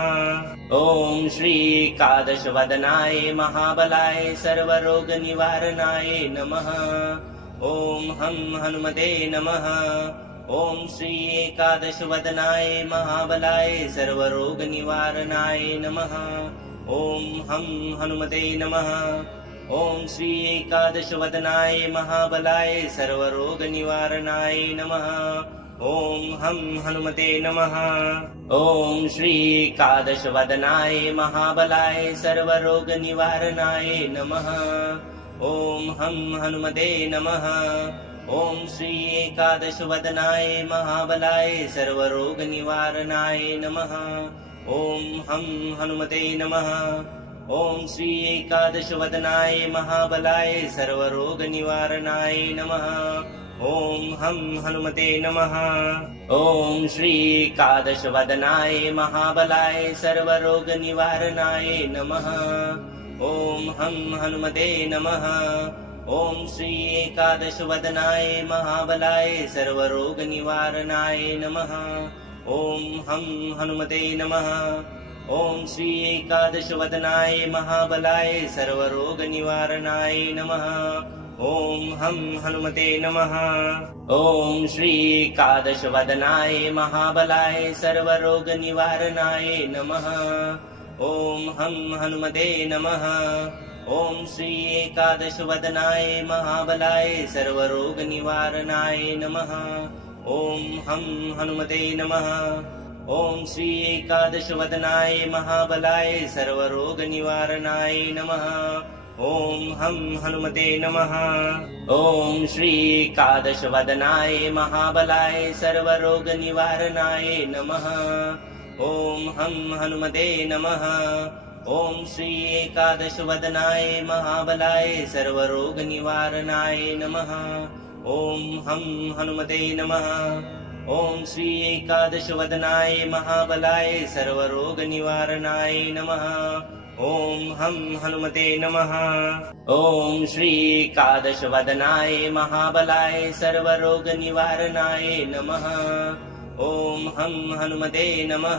ॐ श्रीकादशवदनाय महाबलाय सर्वरोगनिवारणाय नमः। ॐ हं हनुमते नमः। ॐ श्रीकादशवदनाय महाबलाय सर्वरोगनिवारणाय नमः। ॐ हं हनुमते नमः। ॐ श्री एकादशवदनाय महाबलाय सर्वरोगनिवारणाय नमः। ॐ हं हनुमते नमः। ॐ श्री एकादशवदनाय महाबलाय सर्वरोगनिवारणाय नमः। ॐ हं हनुमते नमः। ॐ श्री एकादशवदनाय महाबलाय सर्वरोगनिवारणाय नमः। ॐ हं हनुमते नमः। ॐ श्री एकादशवदनाय महाबलाय सर्वरोगनिवारणाय नमः। ॐ हं हनुमते नमः। ॐ श्री एकादशवदनाय महाबलाय सर्वरोगनिवारणाय नमः। ॐ हं हनुमते नमः। ॐ श्री एकादशवदनाय महाबलाय सर्वरोगनिवारणाय नमः। ॐ हं हनुमते नमः। ॐ श्री एकादशवदनाय महाबलाय सर्वरोगनिवारणाय नमः। ॐ हं हनुमते नमः। ॐ श्री एकादशवदनाय महाबलाय सर्वरोगनिवारणाय नमः। ॐ हं हनुमते नमः। ॐ श्री एकादशवदनाय महाबलाय सर्वरोगनिवारणाय नमः। ॐ हं हनुमते नमः। ॐ श्री एकादशवदनाय महाबलाय सर्वरोगनिवारणाय नमः। ॐ हं हनुमते नमः। ॐ श्री एकादशवदनाय महाबलाय सर्वरोगनिवारणाय नमः। ॐ हं हनुमते नमः। ॐ श्री एकादशवदनाय महाबलाय सर्वरोगनिवारणाय नमः। ॐ हं हनुमते नमः। ॐ श्री एकादशवदनाय महाबलाय सर्वरोगनिवारणाय नमः। ॐ हं हनुमते नमः। ॐ श्री एकादशवदनाय महाबलाय सर्वरोगनिवारणाय नमः। ॐ हं हनुमते नमः।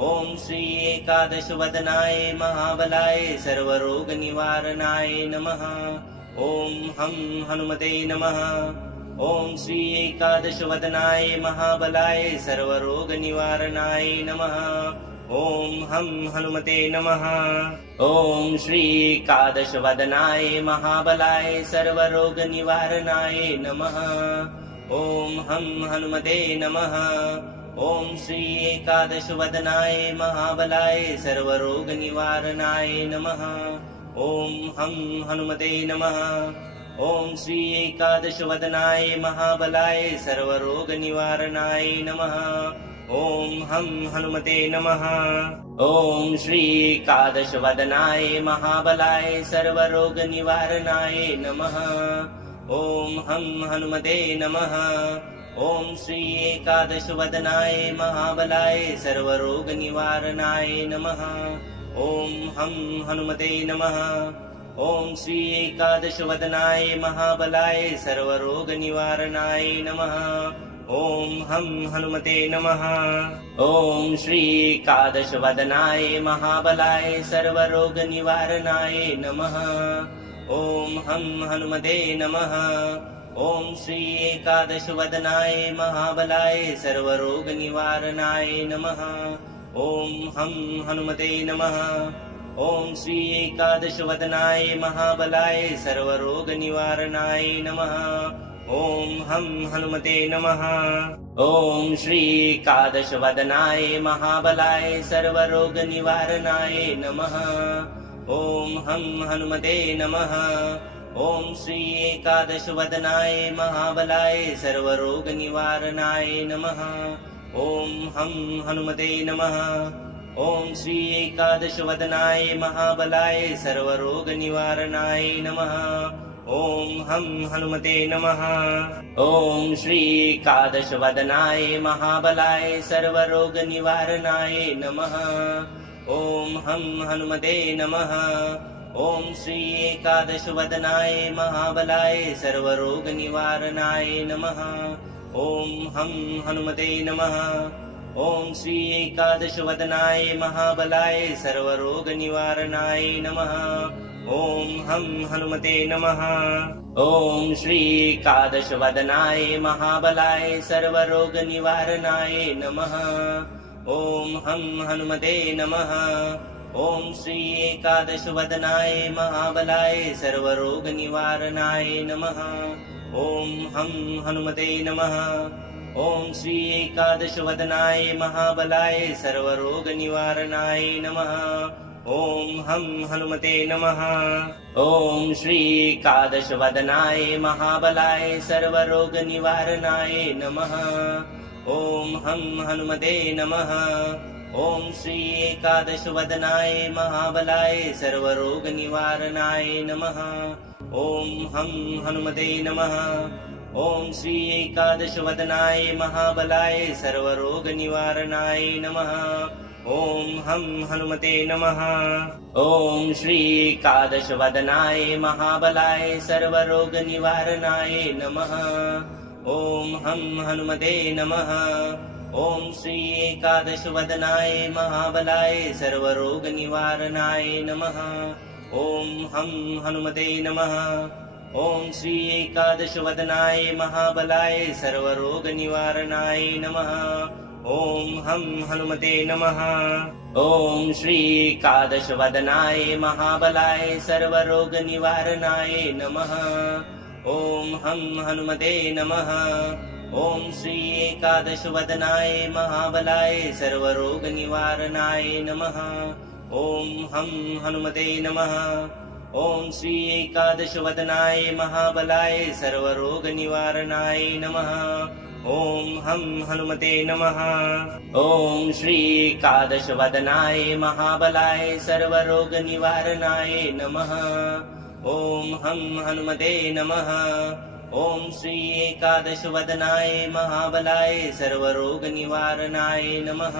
ॐ श्री एकादशवदनाय महाबलाय सर्वरोगनिवारणाय नमः। ॐ हं हनुमते नमः। ॐ श्री एकादशवदनाय महाबलाय सर्वरोगनिवारणाय नमः। ॐ हं हनुमते नमः। ॐ श्री एकादशवदनाय महाबलाय सर्वरोगनिवारणाय नमः। ॐ हं हनुमते नमः। ॐ श्री एकादशवदनाय महाबलाय सर्वरोगनिवारणाय नमः। ॐ हं हनुमते नमः। ॐ श्री एकादशवदनाय महाबलाय सर्वरोगनिवारणाय नमः। ॐ हं हनुमते नमः। ॐ श्री एकादशवदनाय महाबलाय सर्वरोगनिवारणाय नमः। ॐ हं हनुमते नमः। ॐ श्री एकादशवदनाय महाबलाय सर्वरोगनिवारणाय नमः। ॐ हं हनुमते नमः। ॐ श्री एकादशवदनाय महाबलाय सर्वरोगनिवारणाय नमः। ॐ हं हनुमते नमः। ॐ श्री एकादशवदनाय महाबलाय सर्वरोगनिवारणाय नमः। ॐ हं हनुमते नमः। ॐ श्री एकादशवदनाय महाबलाय सर्वरोगनिवारणाय नमः। ॐ हं हनुमते नमः। ॐ श्री एकादशवदनाय महाबलाय सर्वरोगनिवारणाय नमः। ॐ हं हनुमते नमः। ॐ श्री एकादशवदनाय महाबलाय सर्वरोगनिवारणाय नमः। ॐ हं हनुमते नमः। ॐ श्री एकादशवदनाय महाबलाय सर्वरोगनिवारणाय नमः। ॐ हं हनुमते नमः। ॐ श्री एकादशवदनाय महाबलाय सर्वरोगनिवारणाय नमः। ॐ हं हनुमते नमः। ॐ श्री एकादशवदनाय महाबलाय सर्वरोगनिवारणाय नमः। ॐ हं हनुमते नमः। ॐ श्री एकादशवदनाय महाबलाय सर्वरोगनिवारणाय नमः। ॐ हं हनुमते नमः। ॐ श्री एकादशवदनाय महाबलाय सर्वरोगनिवारणाय नमः। ॐ हं हनुमते नमः। ॐ श्री एकादशवदनाय महाबलाय सर्वरोगनिवारणाय नमः। ॐ हं हनुमते नमः। ॐ श्री एकादशवदनाय महाबलाय सर्वरोगनिवारणाय नमः। ॐ हं हनुमते नमः। ॐ श्री एकादशवदनाय महाबलाय सर्वरोगनिवारणाय नमः। ॐ हं हनुमते नमः। ॐ श्री एकादशवदनाय महाबलाय सर्वरोगनिवारणाय नमः। ॐ हं हनुमते नमः। ॐ श्री एकादशवदनाय महाबलाय सर्वरोगनिवारणाय नमः। ॐ हं हनुमते नमः। ॐ श्री एकादशवदनाय महाबलाय सर्वरोगनिवारणाय नमः। ॐ हं हनुमते नमः। ॐ श्री एकादशवदनाय महाबलाय सर्वरोगनिवारणाय नमः। ॐ हं हनुमते नमः। ॐ श्री एकादशवदनाय महाबलाय सर्वरोगनिवारणाय नमः। ॐ हं हनुमते नमः। ॐ श्री एकादशवदनाय महाबलाय सर्वरोगनिवारणाय नमः। ॐ हं हनुमते नमः। ॐ श्री एकादशवदनाय महाबलाय सर्वरोगनिवारणाय नमः। ॐ हं हनुमते नमः। ॐ श्री एकादशवदनाय महाबलाय सर्वरोगनिवारणाय नमः। ॐ हं हनुमते नमः। ॐ श्री एकादशवदनाय महाबलाय सर्वरोगनिवारणाय नमः। ॐ हं हनुमते नमः। ॐ श्री एकादशवदनाय महाबलाय सर्वरोगनिवारणाय नमः। ॐ हं हनुमते नमः। ॐ श्री एकादशवदनाय महाबलाय सर्वरोगनिवारणाय नमः।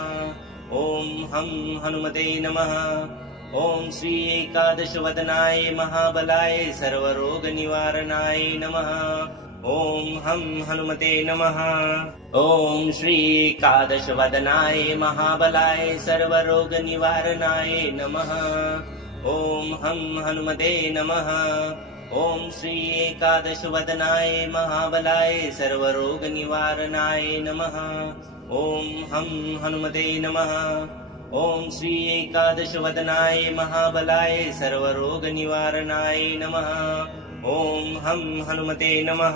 ॐ हं हनुमते नमः। ॐ श्री एकादशवदनाय महाबलाय सर्वरोगनिवारणाय नमः। ॐ हं हनुमते नमः। ॐ श्री एकादशवदनाय महाबलाय सर्वरोगनिवारणाय नमः। ॐ हं हनुमते नमः। ॐ श्री एकादशवदनाय महाबलाय सर्वरोगनिवारणाय नमः। ॐ हं हनुमते नमः। ॐ श्री एकादशवदनाय महाबलाय सर्वरोगनिवारणाय नमः। ॐ हं हनुमते नमः।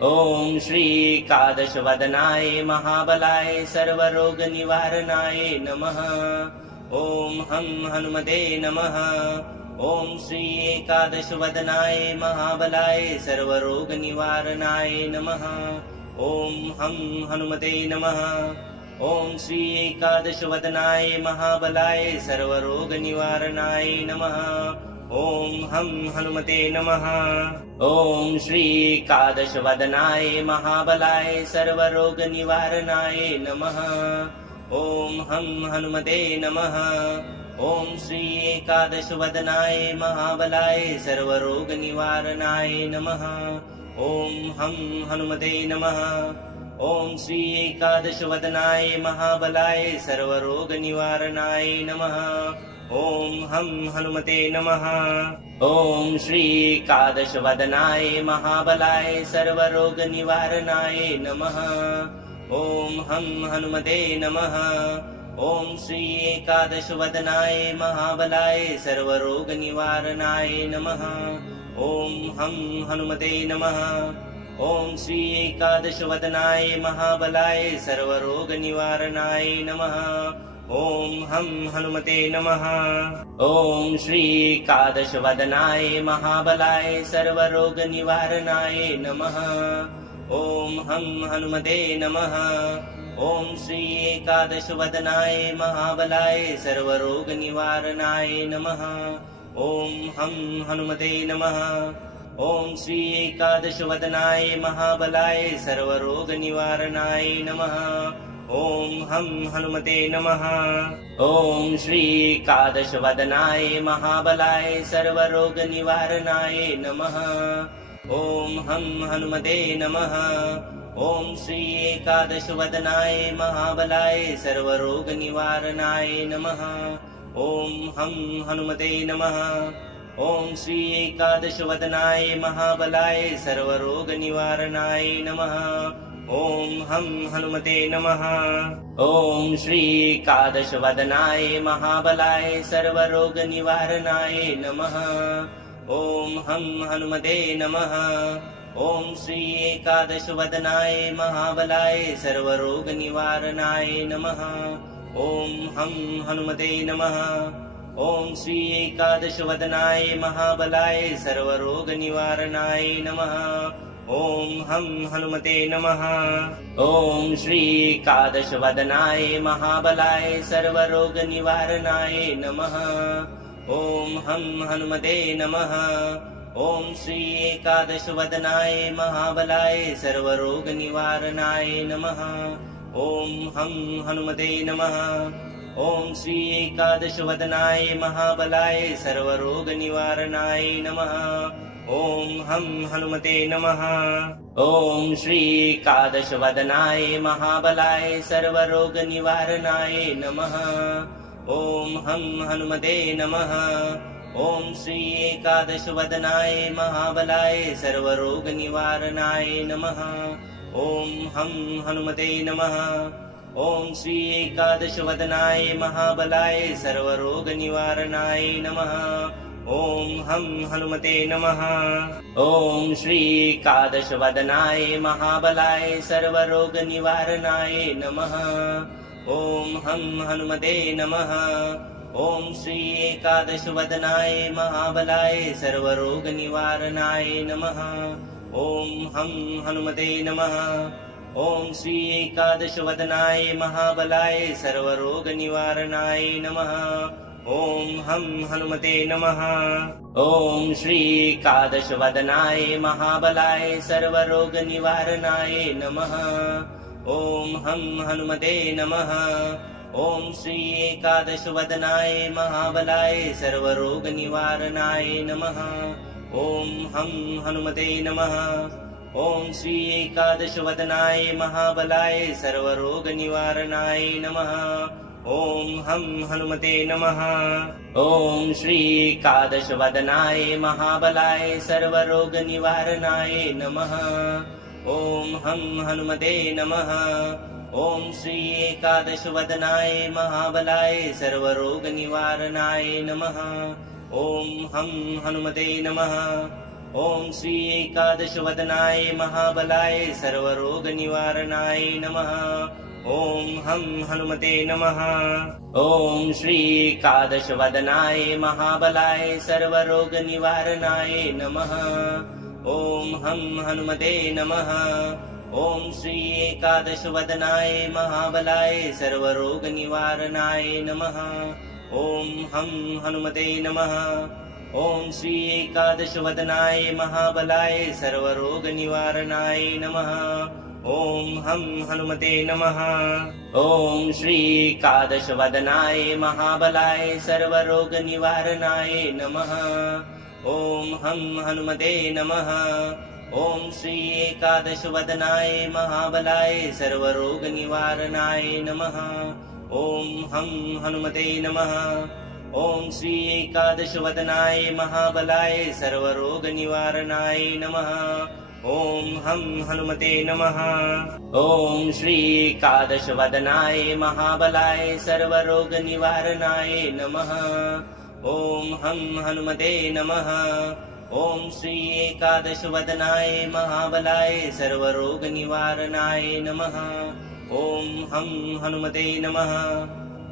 ॐ श्री एकादशवदनाय महाबलाय सर्वरोगनिवारणाय नमः। ॐ हं हनुमते नमः। ॐ श्री एकादशवदनाय महाबलाय सर्वरोगनिवारणाय नमः। ॐ हं हनुमते नमः। ॐ श्री एकादशवदनाय महाबलाय सर्वरोगनिवारणाय नमः। ॐ हं हनुमते नमः। ॐ श्री एकादशवदनाय महाबलाय सर्वरोगनिवारणाय नमः। ॐ हं हनुमते नमः। ॐ श्री एकादशवदनाय महाबलाय सर्वरोगनिवारणाय नमः। ॐ हं हनुमते नमः। ॐ श्री एकादशवदनाय महाबलाय सर्वरोगनिवारणाय नमः। ॐ हं हनुमते नमः। ॐ श्री एकादशवदनाय महाबलाय सर्वरोगनिवारणाय नमः। ॐ हं हनुमते नमः। ॐ श्री एकादशवदनाय महाबलाय सर्वरोगनिवारणाय नमः। ॐ हं हनुमते नमः। ॐ श्री एकादशवदनाय महाबलाय सर्वरोगनिवारणाय नमः। ॐ हं हनुमते नमः। ॐ श्री एकादशवदनाय महाबलाय सर्वरोगनिवारणाय नमः। ॐ हं हनुमते नमः। ॐ श्री एकादशवदनाय महाबलाय सर्वरोगनिवारणाय नमः। ॐ हं हनुमते नमः। ॐ श्री एकादशवदनाय महाबलाय सर्वरोगनिवारणाय नमः। ॐ हं हनुमते नमः। ॐ श्री एकादशवदनाय महाबलाय सर्वरोगनिवारणाय नमः। ॐ हं हनुमते नमः। ॐ श्री एकादशवदनाय महाबलाय सर्वरोगनिवारणाय नमः। ॐ हं हनुमते नमः। ॐ श्री एकादशवदनाय महाबलाय सर्वरोगनिवारणाय नमः। ॐ हं हनुमते नमः। ॐ श्री एकादशवदनाय महाबलाय सर्वरोगनिवारणाय नमः। ॐ हं हनुमते नमः। ॐ श्री एकादशवदनाय महाबलाय सर्वरोगनिवारणाय नमः। ॐ हं हनुमते नमः। ॐ श्री एकादशवदनाय महाबलाय सर्वरोगनिवारणाय नमः। ॐ हं हनुमते नमः। ॐ श्री एकादशवदनाय महाबलाय सर्वरोगनिवारणाय नमः। ॐ हं हनुमते नमः। ॐ श्री एकादशवदनाय महाबलाय सर्वरोगनिवारणाय नमः। ॐ हं हनुमते नमः। ॐ श्री एकादशवदनाय महाबलाय सर्वरोगनिवारणाय नमः। ॐ हं हनुमते नमः। ॐ श्री एकादशवदनाय महाबलाय सर्वरोगनिवारणाय नमः। ॐ हं हनुमते नमः। ॐ श्री एकादशवदनाय महाबलाय सर्वरोगनिवारणाय नमः। ॐ हं हनुमते नमः। ॐ श्री एकादशवदनाय महाबलाय सर्वरोगनिवारणाय नमः। ॐ हं हनुमते नमः। ॐ श्री एकादशवदनाय महाबलाय सर्वरोगनिवारणाय नमः। ॐ हं हनुमते नमः। ॐ श्री एकादशवदनाय महाबलाय सर्वरोगनिवारणाय नमः। ॐ हं हनुमते नमः। ॐ श्री एकादशवदनाय महाबलाय सर्वरोगनिवारणाय नमः। ॐ हं हनुमते नमः। ॐ श्री एकादशवदनाय महाबलाय सर्वरोगनिवारणाय नमः। ॐ हं हनुमते नमः। ॐ श्री एकादशवदनाय महाबलाय सर्वरोगनिवारणाय नमः। ॐ हं हनुमते नमः। ॐ श्री एकादशवदनाय महाबलाय सर्वरोगनिवारणाय नमः। ॐ हं हनुमते नमः। ॐ श्री एकादशवदनाय महाबलाय सर्वरोगनिवारणाय नमः। ॐ हं हनुमते नमः। ॐ श्री एकादशवदनाय महाबलाय सर्वरोगनिवारणाय नमः। ॐ हं हनुमते नमः। ॐ श्री एकादशवदनाय महाबलाय सर्वरोगनिवारणाय नमः। ॐ हं हनुमते नमः। ॐ श्री एकादशवदनाय महाबलाय सर्वरोगनिवारणाय नमः। ॐ हं हनुमते नमः। ॐ श्री एकादशवदनाय महाबलाय सर्वरोगनिवारणाय नमः। ॐ हं हनुमते नमः। ॐ श्री एकादशवदनाय महाबलाय सर्वरोगनिवारणाय नमः। ॐ हं हनुमते नमः। ॐ श्री एकादशवदनाय महाबलाय सर्वरोगनिवारणाय नमः। ॐ हं हनुमते नमः। ॐ श्री एकादशवदनाय महाबलाय सर्वरोगनिवारणाय नमः। ॐ हं हनुमते नमः। ॐ श्री एकादशवदनाय महाबलाय सर्वरोगनिवारणाय नमः। ॐ हं हनुमते नमः। ॐ श्री एकादशवदनाय महाबलाय सर्वरोगनिवारणाय नमः। ॐ हं हनुमते नमः। ॐ श्री एकादशवदनाय महाबलाय सर्वरोगनिवारणाय नमः। ॐ हं हनुमते नमः।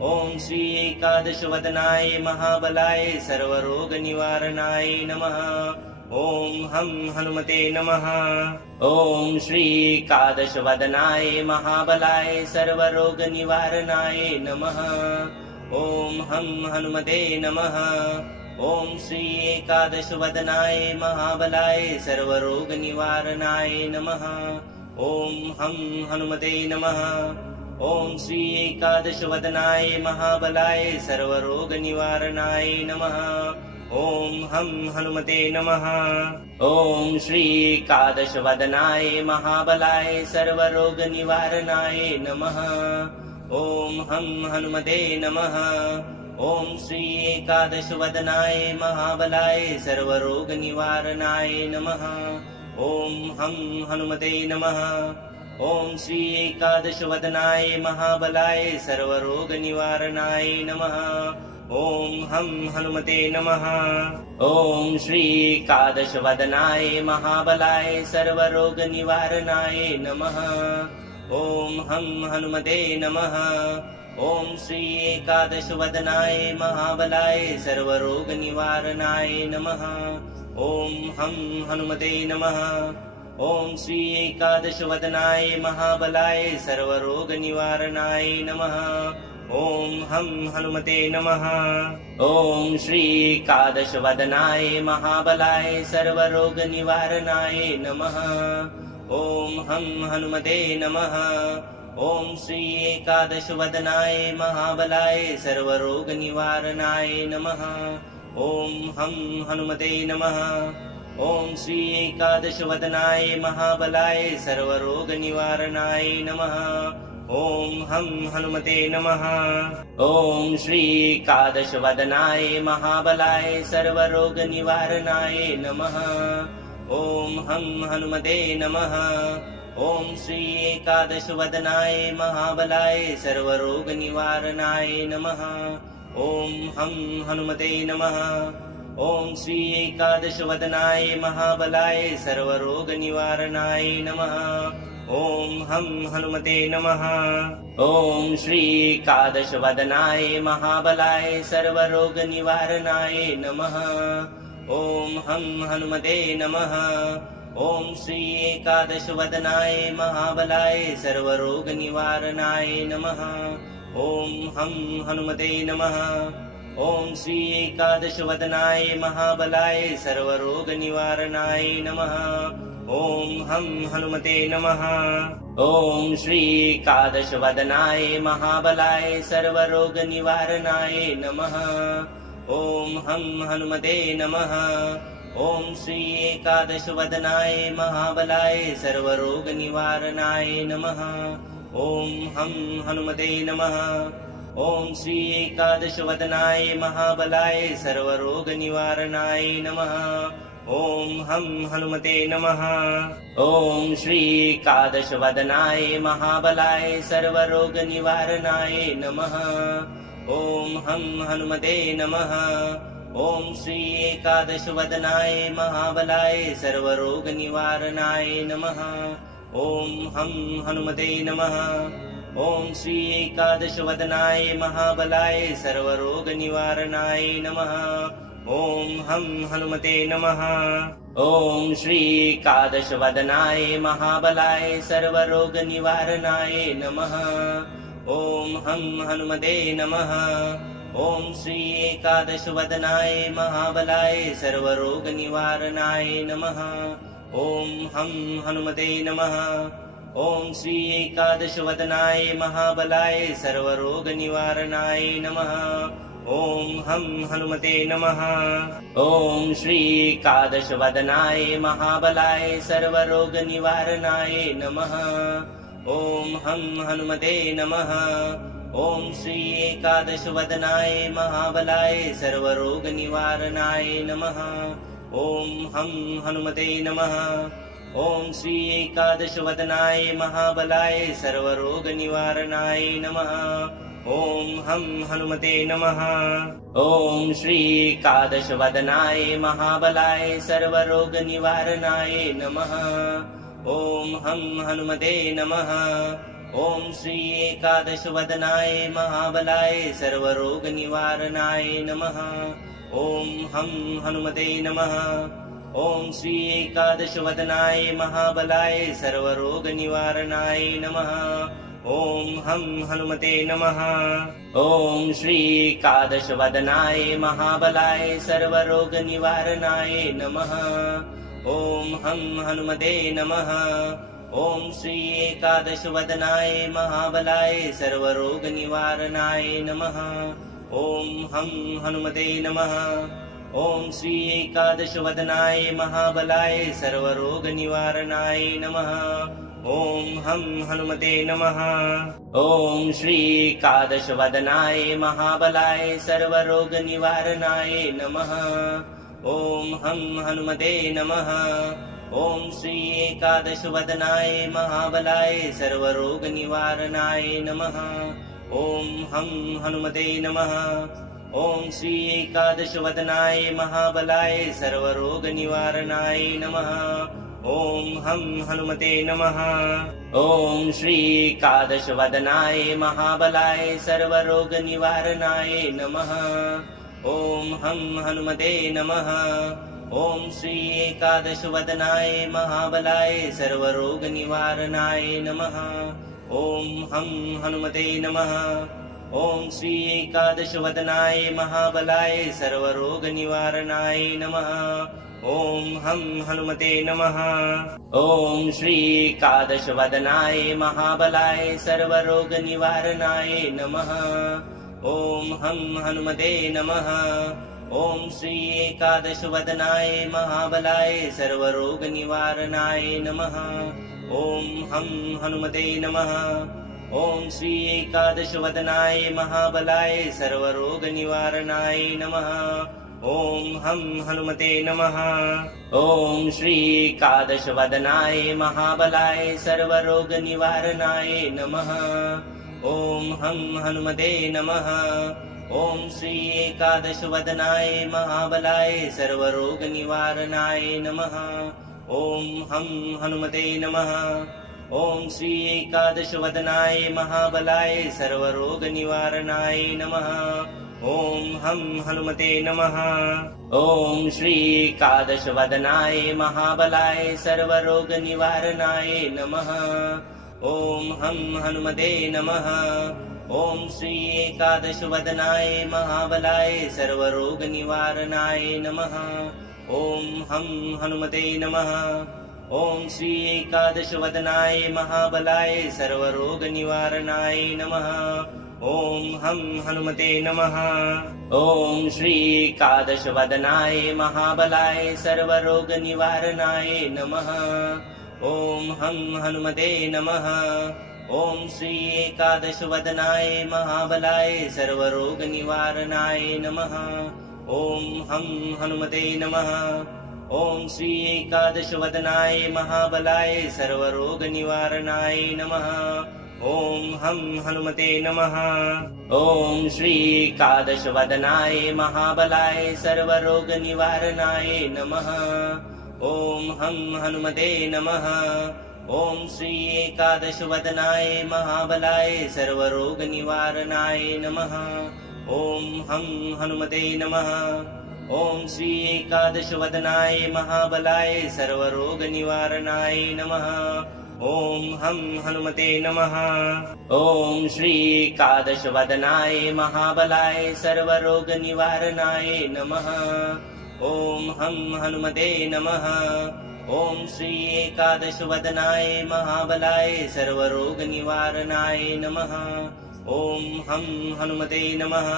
ॐ श्री एकादशवदनाय महाबलाय सर्वरोगनिवारणाय नमः। ॐ हं हनुमते नमः। ॐ श्री एकादशवदनाय महाबलाय सर्वरोगनिवारणाय नमः। ॐ हं हनुमते नमः। ॐ श्री एकादशवदनाय महाबलाय सर्वरोगनिवारणाय नमः। ॐ हं हनुमते नमः। ॐ श्री एकादशवदनाय महाबलाय सर्वरोगनिवारणाय नमः। ॐ हं हनुमते नमः। ॐ श्री एकादशवदनाय महाबलाय सर्वरोगनिवारणाय नमः। ॐ हं हनुमते नमः। ॐ श्री एकादशवदनाय महाबलाय सर्वरोगनिवारणाय नमः। ॐ हं हनुमते नमः। ॐ श्री एकादशवदनाय महाबलाय सर्वरोगनिवारणाय नमः। ॐ हं हनुमते नमः। ॐ श्री एकादशवदनाय महाबलाय सर्वरोगनिवारणाय नमः। ॐ हं हनुमते नमः। ॐ श्री एकादशवदनाय महाबलाय सर्वरोगनिवारणाय नमः। ॐ हं हनुमते नमः। ॐ श्री एकादशवदनाय महाबलाय सर्वरोगनिवारणाय नमः। ॐ हं हनुमते नमः। ॐ श्री एकादशवदनाय महाबलाय सर्वरोगनिवारणाय नमः। ॐ हं हनुमते नमः। ॐ श्री एकादशवदनाय महाबलाय सर्वरोगनिवारणाय नमः। ॐ हं हनुमते नमः। ॐ श्री एकादशवदनाय महाबलाय सर्वरोगनिवारणाय नमः। ॐ हं हनुमते नमः। ॐ श्री एकादशवदनाय महाबलाय सर्वरोगनिवारणाय नमः। ॐ हं हनुमते नमः। ॐ श्री एकादशवदनाय महाबलाय सर्वरोगनिवारणाय नमः। ॐ हं हनुमते नमः। ॐ श्री एकादशवदनाय महाबलाय सर्वरोगनिवारणाय नमः। ॐ हं हनुमते नमः। ॐ श्री एकादशवदनाय महाबलाय सर्वरोगनिवारणाय नमः। ॐ हं हनुमते नमः। ॐ श्री एकादशवदनाय महाबलाय सर्वरोगनिवारणाय नमः। ॐ हं हनुमते नमः। ॐ श्री एकादशवदनाय महाबलाय सर्वरोगनिवारणाय नमः। ॐ हं हनुमते नमः। ॐ श्री एकादशवदनाय महाबलाय सर्वरोगनिवारणाय नमः। ॐ हं हनुमते नमः। ॐ श्री एकादशवदनाय महाबलाय सर्वरोगनिवारणाय नमः। ॐ हं हनुमते नमः। ॐ श्री एकादशवदनाय महाबलाय सर्वरोगनिवारणाय नमः। ॐ हं हनुमते नमः। ॐ श्री एकादशवदनाय महाबलाय सर्वरोगनिवारणाय नमः। ॐ हं हनुमते नमः। ॐ श्री एकादशवदनाय महाबलाय सर्वरोगनिवारणाय नमः। ॐ हं हनुमते नमः। ॐ श्री एकादशवदनाय महाबलाय सर्वरोगनिवारणाय नमः। ॐ हं हनुमते नमः। ॐ श्री एकादशवदनाय महाबलाय सर्वरोगनिवारणाय नमः। ॐ हं हनुमते नमः। ॐ श्री एकादशवदनाय महाबलाय सर्वरोगनिवारणाय नमः। ॐ हं हनुमते नमः। ॐ श्री एकादशवदनाय महाबलाय सर्वरोगनिवारणाय नमः। ॐ हं हनुमते नमः। ॐ श्री एकादशवदनाय महाबलाय सर्वरोगनिवारणाय नमः। ॐ हं हनुमते नमः। ॐ श्री एकादशवदनाय महाबलाय सर्वरोगनिवारणाय नमः। ॐ हं हनुमते नमः। ॐ श्री एकादशवदनाय महाबलाय सर्वरोगनिवारणाय नमः। ॐ हं हनुमते नमः। ॐ श्री एकादशवदनाय महाबलाय सर्वरोगनिवारणाय नमः। ॐ हं हनुमते नमः। ॐ श्री एकादशवदनाय महाबलाय सर्वरोगनिवारणाय नमः। ॐ हं हनुमते नमः। ॐ श्री एकादशवदनाय महाबलाय सर्वरोगनिवारणाय नमः। ॐ हं हनुमते नमः। ॐ श्री एकादशवदनाय महाबलाय सर्वरोगनिवारणाय नमः। ॐ हं हनुमते नमः। ॐ श्री एकादशवदनाय महाबलाय सर्वरोगनिवारणाय नमः। ॐ हं हनुमते नमः। ॐ श्री एकादशवदनाय महाबलाय सर्वरोगनिवारणाय नमः। ॐ हं हनुमते नमः। ॐ श्री एकादशवदनाय महाबलाय सर्वरोगनिवारणाय नमः। ॐ हं हनुमते नमः। ॐ श्री एकादशवदनाय महाबलाय सर्वरोगनिवारणाय नमः। ॐ हं हनुमते नमः। ॐ श्री एकादशवदनाय महाबलाय सर्वरोगनिवारणाय नमः। ॐ हं हनुमते नमः। ॐ श्री एकादशवदनाय महाबलाय सर्वरोगनिवारणाय नमः। ॐ हं हनुमते नमः। ॐ श्री एकादशवदनाय महाबलाय सर्वरोगनिवारणाय नमः। ॐ हं हनुमते नमः। ॐ श्री एकादशवदनाय महाबलाय सर्वरोगनिवारणाय नमः। ॐ हं हनुमते नमः। ॐ श्री एकादशवदनाय महाबलाय सर्वरोगनिवारणाय नमः। ॐ हं हनुमते नमः। ॐ श्री एकादशवदनाय महाबलाय सर्वरोगनिवारणाय नमः। ॐ हं हनुमते नमः। ॐ श्री एकादशवदनाय महाबलाय सर्वरोगनिवारणाय नमः। ॐ हं हनुमते नमः। ॐ श्री एकादशवदनाय महाबलाय सर्वरोगनिवारणाय नमः। ॐ हं हनुमते नमः। ॐ श्री एकादशवदनाय महाबलाय सर्वरोगनिवारणाय नमः। ॐ हं हनुमते नमः। ॐ श्री एकादशवदनाय महाबलाय सर्वरोगनिवारणाय नमः। ॐ हं हनुमते नमः। ॐ श्री एकादशवदनाय महाबलाय सर्वरोगनिवारणाय नमः। ॐ हं हनुमते नमः। ॐ श्री एकादशवदनाय महाबलाय सर्वरोगनिवारणाय नमः। ॐ हं हनुमते नमः। ॐ श्री एकादशवदनाय महाबलाय सर्वरोगनिवारणाय नमः। ॐ हं हनुमते नमः। ॐ श्री एकादशवदनाय महाबलाय सर्वरोगनिवारणाय नमः। ॐ हं हनुमते नमः। ॐ श्री एकादशवदनाय महाबलाय सर्वरोगनिवारणाय नमः। ॐ हं हनुमते नमः। ॐ श्री एकादशवदनाय महाबलाय सर्वरोगनिवारणाय नमः। ॐ हं हनुमते नमः। ॐ श्री एकादशवदनाय महाबलाय सर्वरोगनिवारणाय नमः। ॐ हं हनुमते नमः। ॐ श्री एकादशवदनाय महाबलाय सर्वरोगनिवारणाय नमः। ॐ हं हनुमते नमः। ॐ श्री एकादशवदनाय महाबलाय सर्वरोगनिवारणाय नमः। ॐ हं हनुमते नमः। ॐ श्री एकादशवदनाय महाबलाय सर्वरोगनिवारणाय नमः। ॐ हं हनुमते नमः। ॐ श्री एकादशवदनाय महाबलाय सर्वरोगनिवारणाय नमः। ॐ हं हनुमते नमः। ॐ श्री एकादशवदनाय महाबलाय सर्वरोगनिवारणाय नमः। ॐ हं हनुमते नमः।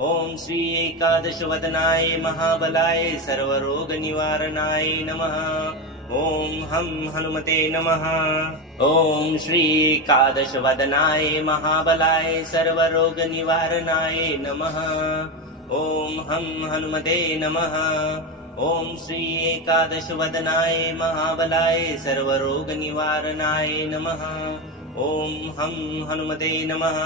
ॐ श्री एकादशवदनाय महाबलाय सर्वरोगनिवारणाय नमः। ॐ हं हनुमते नमः। ॐ श्री एकादशवदनाय महाबलाय सर्वरोगनिवारणाय नमः। ॐ हं हनुमते नमः।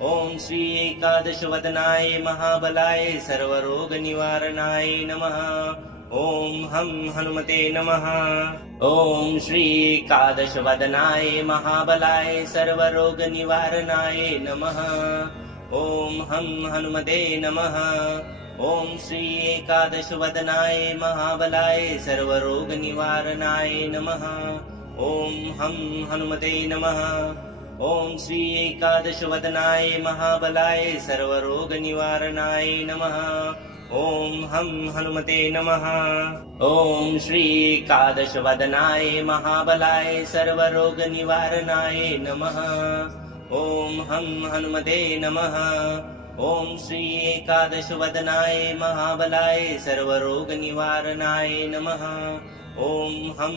ॐ श्री एकादशवदनाय महाबलाय सर्वरोगनिवारणाय नमः। ॐ हं हनुमते नमः। ॐ श्री एकादशवदनाय महाबलाय सर्वरोगनिवारणाय नमः। ॐ हं हनुमते नमः। ॐ श्री एकादशवदनाय महाबलाय सर्वरोगनिवारणाय नमः। ॐ हं हनुमते नमः। ॐ श्री एकादशवदनाय महाबलाय सर्वरोगनिवारणाय नमः। ॐ हं हनुमते नमः। ॐ श्री एकादशवदनाय महाबलाय सर्वरोगनिवारणाय नमः। ॐ हं हनुमते नमः। ॐ श्री एकादशवदनाय महाबलाय सर्वरोगनिवारणाय नमः। ॐ हम